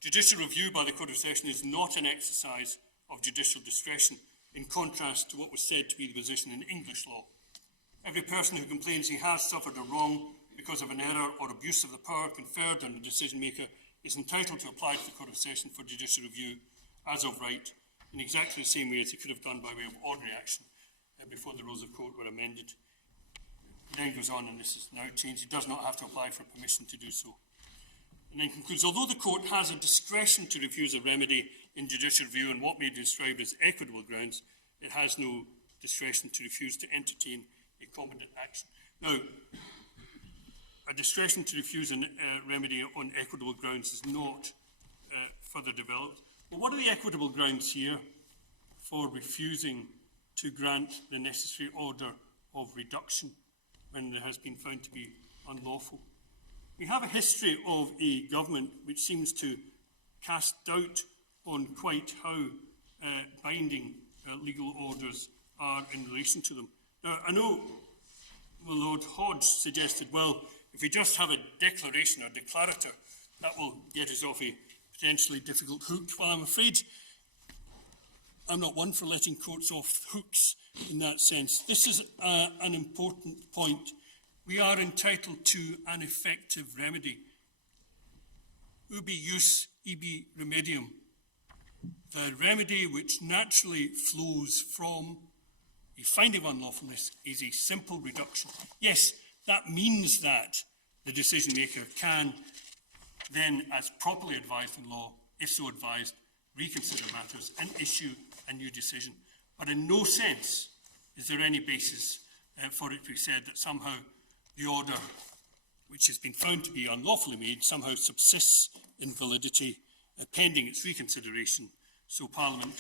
Judicial review by the Court of Session is not an exercise of judicial discretion, in contrast to what was said to be the position in English law. Every person who complains he has suffered a wrong because of an error or abuse of the power conferred on the decision maker is entitled to apply to the Court of Session for judicial review as of right, in exactly the same way as he could have done by way of ordinary action before the rules of court were amended. He then goes on, and this is now changed, he does not have to apply for permission to do so. And then concludes, although the court has a discretion to refuse a remedy in judicial review on what may be described as equitable grounds, it has no discretion to refuse to entertain a competent action. Now, a discretion to refuse a remedy on equitable grounds is not further developed. But what are the equitable grounds here for refusing to grant the necessary order of reduction when it has been found to be unlawful? We have a history of a government which seems to cast doubt on quite how binding legal orders are in relation to them. Now, I know Lord Hodge suggested, well, if we just have a declaration or declarator, that will get us off a potentially difficult hook. Well, I'm afraid I'm not one for letting courts off hooks in that sense. This is an important point. We are entitled to an effective remedy. Ubi jus, ibi remedium. The remedy which naturally flows from a finding of unlawfulness is a simple reduction. Yes, that means that the decision maker can then, as properly advised in law, if so advised, reconsider matters and issue a new decision. But in no sense is there any basis for it to be said that somehow the order which has been found to be unlawfully made somehow subsists in validity pending its reconsideration, so Parliament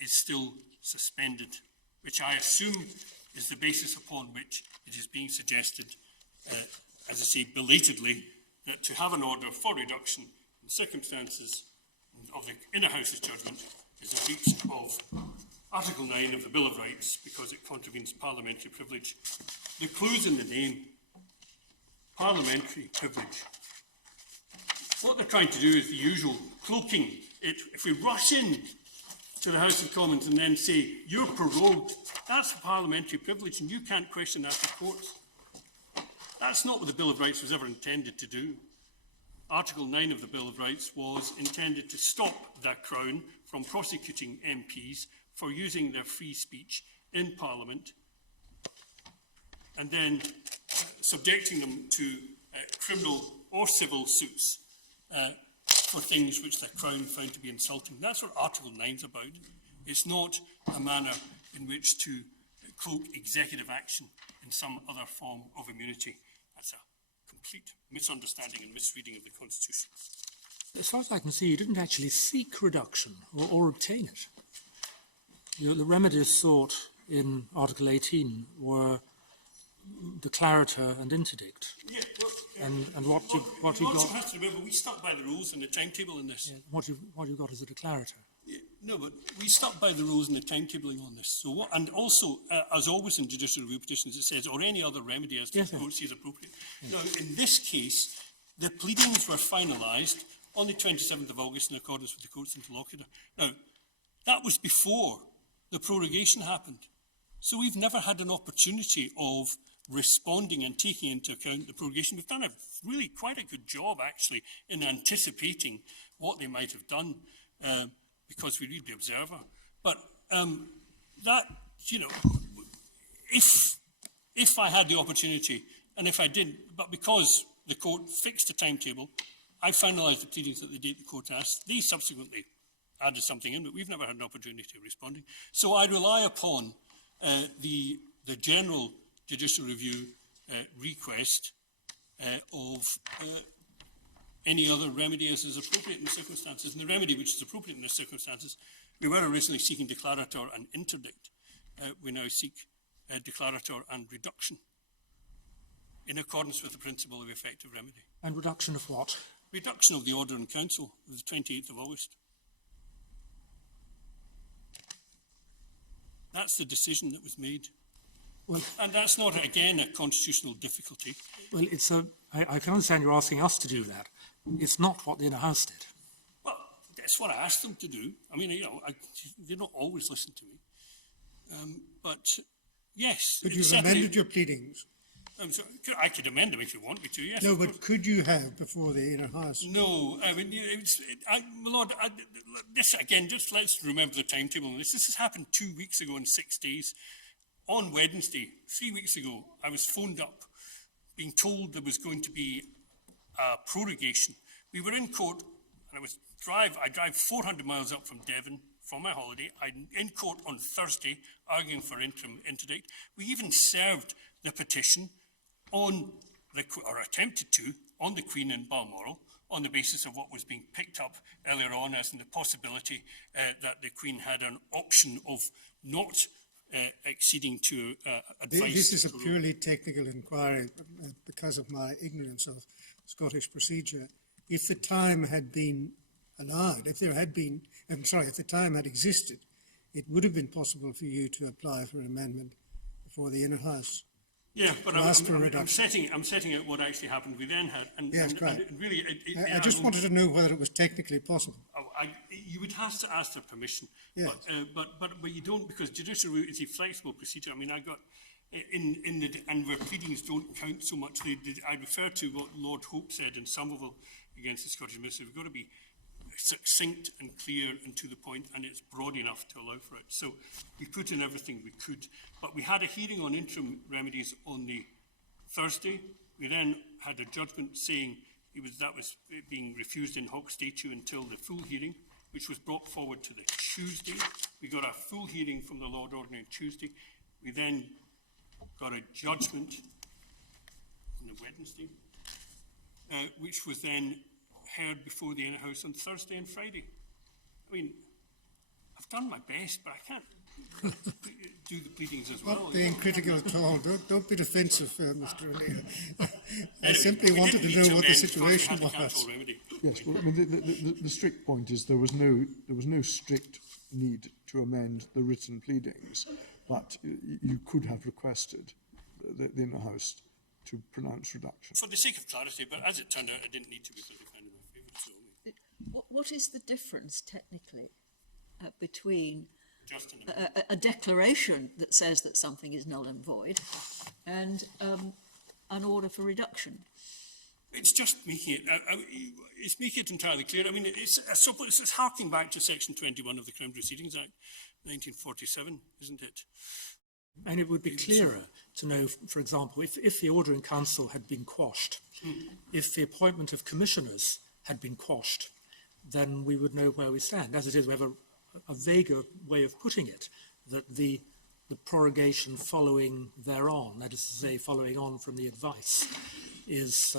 is still suspended, which I assume is the basis upon which it is being suggested, as I say, belatedly, that to have an order for reduction in circumstances of the Inner House's judgment is a breach of Article 9 of the Bill of Rights because it contravenes parliamentary privilege. The clue's in the name, parliamentary privilege. What they're trying to do is the usual, cloaking it. If we rush in to the House of Commons and then say, you're prorogued, that's a parliamentary privilege and you can't question that to courts. That's not what the Bill of Rights was ever intended to do. Article 9 of the Bill of Rights was intended to stop the Crown from prosecuting MPs for using their free speech in Parliament and then subjecting them to criminal or civil suits for things which the Crown found to be insulting. That's what Article 9 is about. It's not a manner in which to cloak executive action in some other form of immunity. That's a complete misunderstanding and misreading of the Constitution. As far as I can see, you didn't actually seek reduction or obtain it. The remedies sought in Article 18 were declarator and interdict. Yeah, well, and what you got... You also have to remember, we stuck by the rules and the timetable in this. Yeah, what you got is a declarator. Yeah, no, but we stuck by the rules and the timetabling on this. So, what, and also, as always in judicial review petitions, it says, or any other remedy as the court sees appropriate. Yes. Now, in this case, the pleadings were finalised on the 27th of August in accordance with the court's interlocutor. Now, that was before the prorogation happened. So we've never had an opportunity of responding and taking into account the prorogation. We've done a really quite a good job, actually, in anticipating what they might have done because we read the Observer. But that, you know, if I had the opportunity, and if I didn't, but because the court fixed a timetable, I finalised the pleadings at the date the court asked. They subsequently added something in, but we've never had an opportunity of responding. So I rely upon the general judicial review request of any other remedy as is appropriate in the circumstances. And the remedy which is appropriate in the circumstances, we were originally seeking declarator and interdict. We now seek declarator and reduction in accordance with the principle of effective remedy. And reduction of what? Reduction of the order in council of the 28th of August. That's the decision that was made. Well, and that's not, again, a constitutional difficulty. Well, I can understand you're asking us to do that. It's not what the Inner House did. it's what I asked them to do. I mean, they don't always listen to me. But yes. But you've amended your pleadings. I could amend them if you want me to, yes. No, but could you have before the Inner House? No, I mean, my Lord, this again, just let's remember the timetable on this. This has happened 2 weeks ago in 6 days. On Wednesday, 3 weeks ago, I was phoned up being told there was going to be a prorogation. We were in court, and I drive 400 miles up from Devon from my holiday. I'm in court on Thursday, arguing for interim interdict. We even served the petition on or attempted to, on the Queen in Balmoral, on the basis of what was being picked up earlier on as in the possibility that the Queen had an option of not acceding to advice. This is a purely technical inquiry because of my ignorance of Scottish procedure. If the time had been allowed, if the time had existed, it would have been possible for you to apply for an amendment before the Inner House. Yeah, but I'm setting out what actually happened. We then had, and really, I just wanted to know whether it was technically possible. You would have to ask their permission, yes. but you don't, because judicial review is a flexible procedure. I mean, I got and where pleadings don't count so much. I refer to what Lord Hope said in Somerville against the Scottish Minister. We've got to be succinct and clear and to the point, and it's broad enough to allow for it. So we put in everything we could, but we had a hearing on interim remedies on the Thursday. We then had a judgment saying that was being refused in hoc statu until the full hearing, which was brought forward to the Tuesday. We got a full hearing from the Lord Ordinary on Tuesday. We then got a judgment on the Wednesday, which was then heard before the Inner House on Thursday and Friday. I mean, I've done my best, but I can't do the pleadings as well. Not being critical at all. Don't be defensive, Mr. O'Neill. I simply wanted to know what the situation was. Yes, well, I mean, the strict point is there was no strict need to amend the written pleadings, but you could have requested the Inner House to pronounce reduction. For the sake of clarity, but as it turned out, I didn't need to because I found it my favourite. So. What is the difference technically between a declaration that says that something is null and void and an order for reduction? It's just making it entirely clear. I mean, it's harking back to Section 21 of the Crown Proceedings Act, 1947, isn't it? And it would be clearer to know, for example, if the Order in Council had been quashed, if the appointment of commissioners had been quashed, then we would know where we stand. As it is, we have a vaguer way of putting it, that the prorogation following thereon, that is to say, following on from the advice, is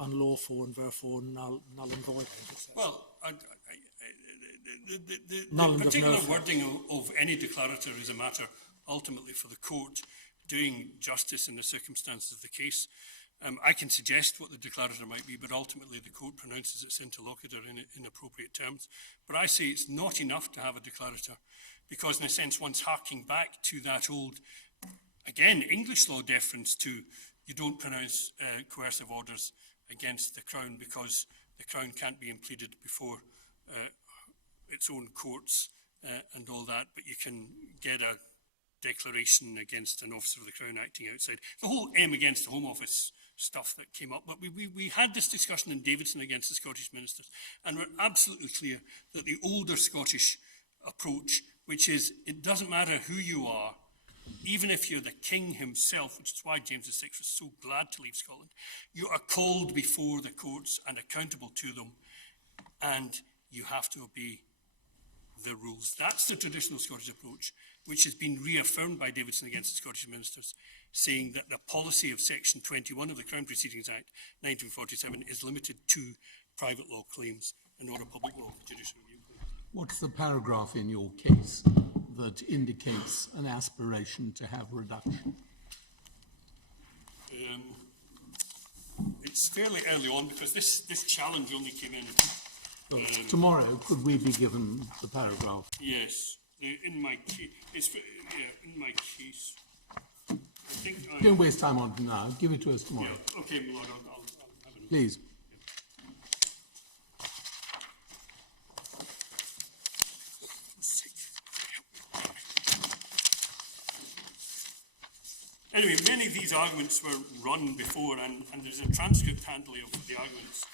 unlawful and therefore null and void. Well, the particular wording of any declarator is a matter ultimately for the court doing justice in the circumstances of the case. I can suggest what the declarator might be, but ultimately the court pronounces its interlocutor in appropriate terms. But I say it's not enough to have a declarator because, in a sense, one's harking back to that old, again, English law deference to you don't pronounce coercive orders against the Crown because the Crown can't be impleaded before its own courts and all that, but you can get a declaration against an officer of the Crown acting outside. The whole M against the Home Office stuff that came up, but we had this discussion in Davidson against the Scottish ministers, and we're absolutely clear that the older Scottish approach, which is it doesn't matter who you are, even if you're the king himself, which is why James VI was so glad to leave Scotland, you are called before the courts and accountable to them, and you have to obey the rules. That's the traditional Scottish approach, which has been reaffirmed by Davidson against the Scottish ministers, saying that the policy of Section 21 of the Crown Proceedings Act 1947 is limited to private law claims and not a public law judicial review claim. What's the paragraph in your case that indicates an aspiration to have reduction? It's fairly early on because this challenge only came in. Tomorrow, could we be given the paragraph? Yes, in my case. In my case. Don't waste time on it now. Give it to us tomorrow. Yeah, okay, my Lord, I'll have it. Please. Anyway, many of these arguments were run before, and there's a transcript handily of the arguments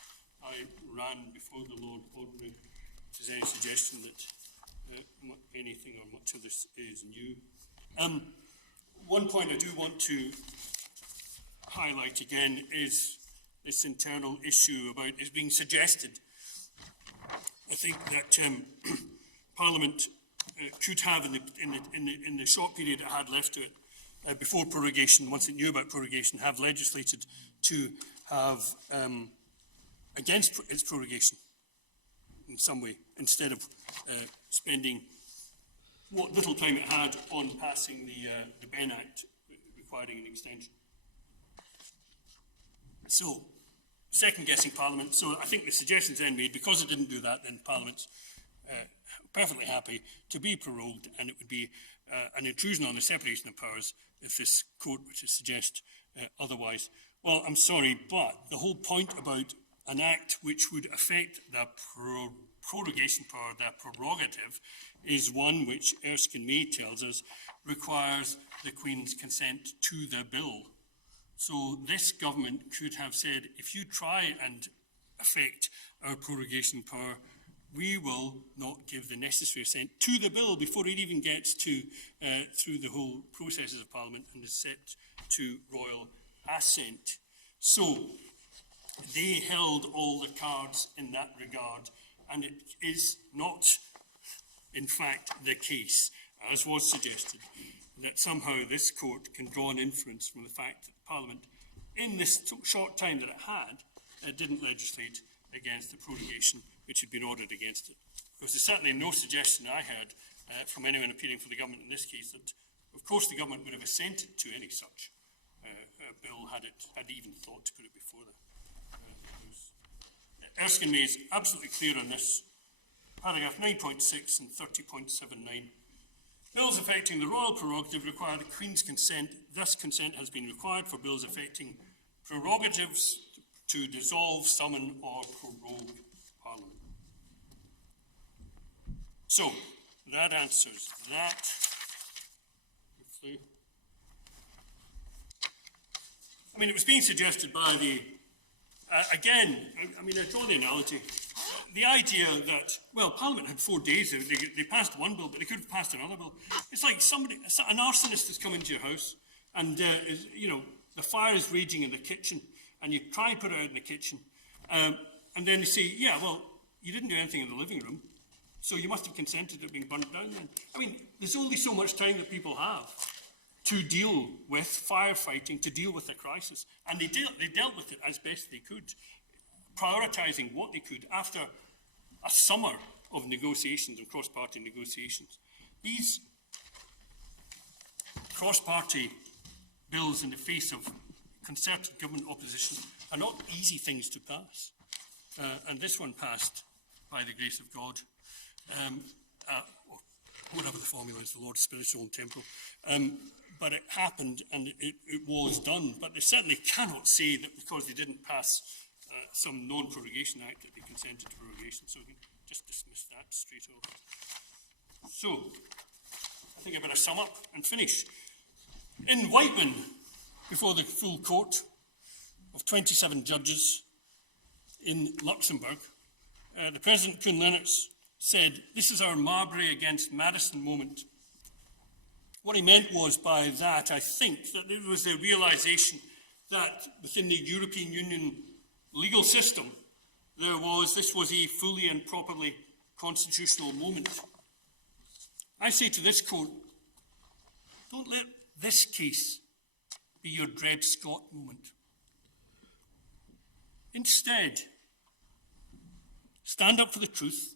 I ran before the Lord Ordinary. If there's any suggestion that anything or much of this is new. One point I do want to highlight again is this internal issue about is being suggested. I think that Parliament could have, in the short period it had left to it before prorogation, once it knew about prorogation, have legislated to have against its prorogation in some way, instead of spending what little time it had on passing the Ben Act requiring an extension. So, second-guessing Parliament. So I think the suggestions then made, because it didn't do that, then Parliament's perfectly happy to be prorogued, and it would be an intrusion on the separation of powers if this court were to suggest otherwise. Well, I'm sorry, but the whole point about an act which would affect the prorogation power, the prerogative, is one which Erskine May tells us requires the Queen's consent to the bill. So this government could have said, if you try and affect our prorogation power, we will not give the necessary assent to the bill before it even gets to through the whole processes of Parliament and is set to royal assent. So they held all the cards in that regard, and it is not, in fact, the case, as was suggested, that somehow this court can draw an inference from the fact that Parliament, in this short time that it had, didn't legislate against the prorogation which had been ordered against it. Because there's certainly no suggestion I heard from anyone appearing for the government in this case that, of course, the government would have assented to any such bill had even thought to put it before them. Erskine May is absolutely clear on this. Paragraph 9.6 and 30.79. Bills affecting the royal prerogative require the Queen's consent. This consent has been required for bills affecting prerogatives to dissolve, summon, or prorogue Parliament. So, that answers that. I mean, it was being suggested by the, again, I mean, I draw the analogy. The idea that, well, Parliament had 4 days, they passed one bill, but they could have passed another bill. It's like an arsonist has come into your house, and, the fire is raging in the kitchen, and you try and put it out in the kitchen, and then you say, yeah, well, you didn't do anything in the living room, so you must have consented to it being burnt down then. I mean, there's only so much time that people have to deal with firefighting, to deal with the crisis, and they dealt with it as best they could, prioritising what they could after a summer of negotiations and cross-party negotiations. These cross-party bills in the face of concerted government opposition are not easy things to pass. And this one passed by the grace of God, whatever the formula is, the Lord spiritual and temporal. But it happened and it was done. But they certainly cannot say that because they didn't pass some non-prorogation act that they consented to prorogation. So we can just dismiss that straight off. So, I think I better sum up and finish. In Whiteman, before the full court of 27 judges in Luxembourg, the President Kuhn Lennertz said, "This is our Marbury against Madison moment." What he meant was by that, I think, that there was a realization that within the European Union legal system, this was a fully and properly constitutional moment. I say to this court, don't let this case be your Dred Scott moment. Instead, stand up for the truth,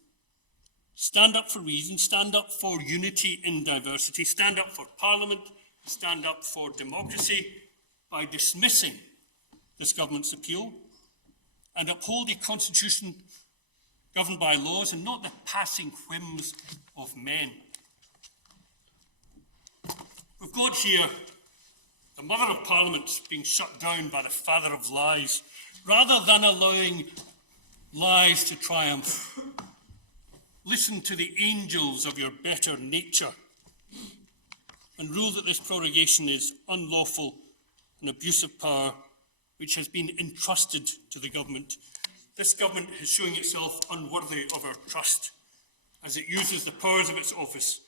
stand up for reason, stand up for unity in diversity, stand up for Parliament, stand up for democracy by dismissing this government's appeal, and uphold a constitution governed by laws and not the passing whims of men. We've got here the Mother of Parliament being shut down by the father of lies. Rather than allowing lies to triumph, listen to the angels of your better nature and rule that this prorogation is unlawful an abuse of power which has been entrusted to the government. This government is showing itself unworthy of our trust as it uses the powers of its office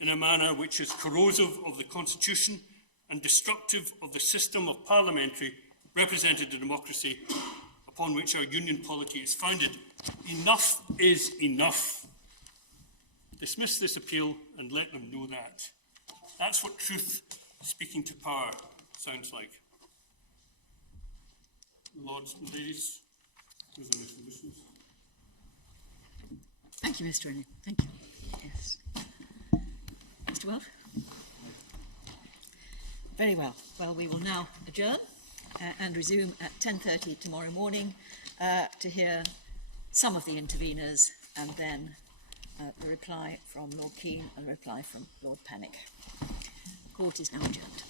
in a manner which is corrosive of the Constitution and destructive of the system of parliamentary representative democracy upon which our union polity is founded. Enough is enough. Dismiss this appeal and let them know that. That's what truth speaking to power sounds like. Lords and ladies, those are my submissions. Thank you, Mr. Rennie. Thank you. Yes. Mr. Welsh? Very well. Well, we will now adjourn and resume at 10:30 tomorrow morning to hear some of the interveners and then the reply from Lord Keane and a reply from Lord Panic. Court is now adjourned.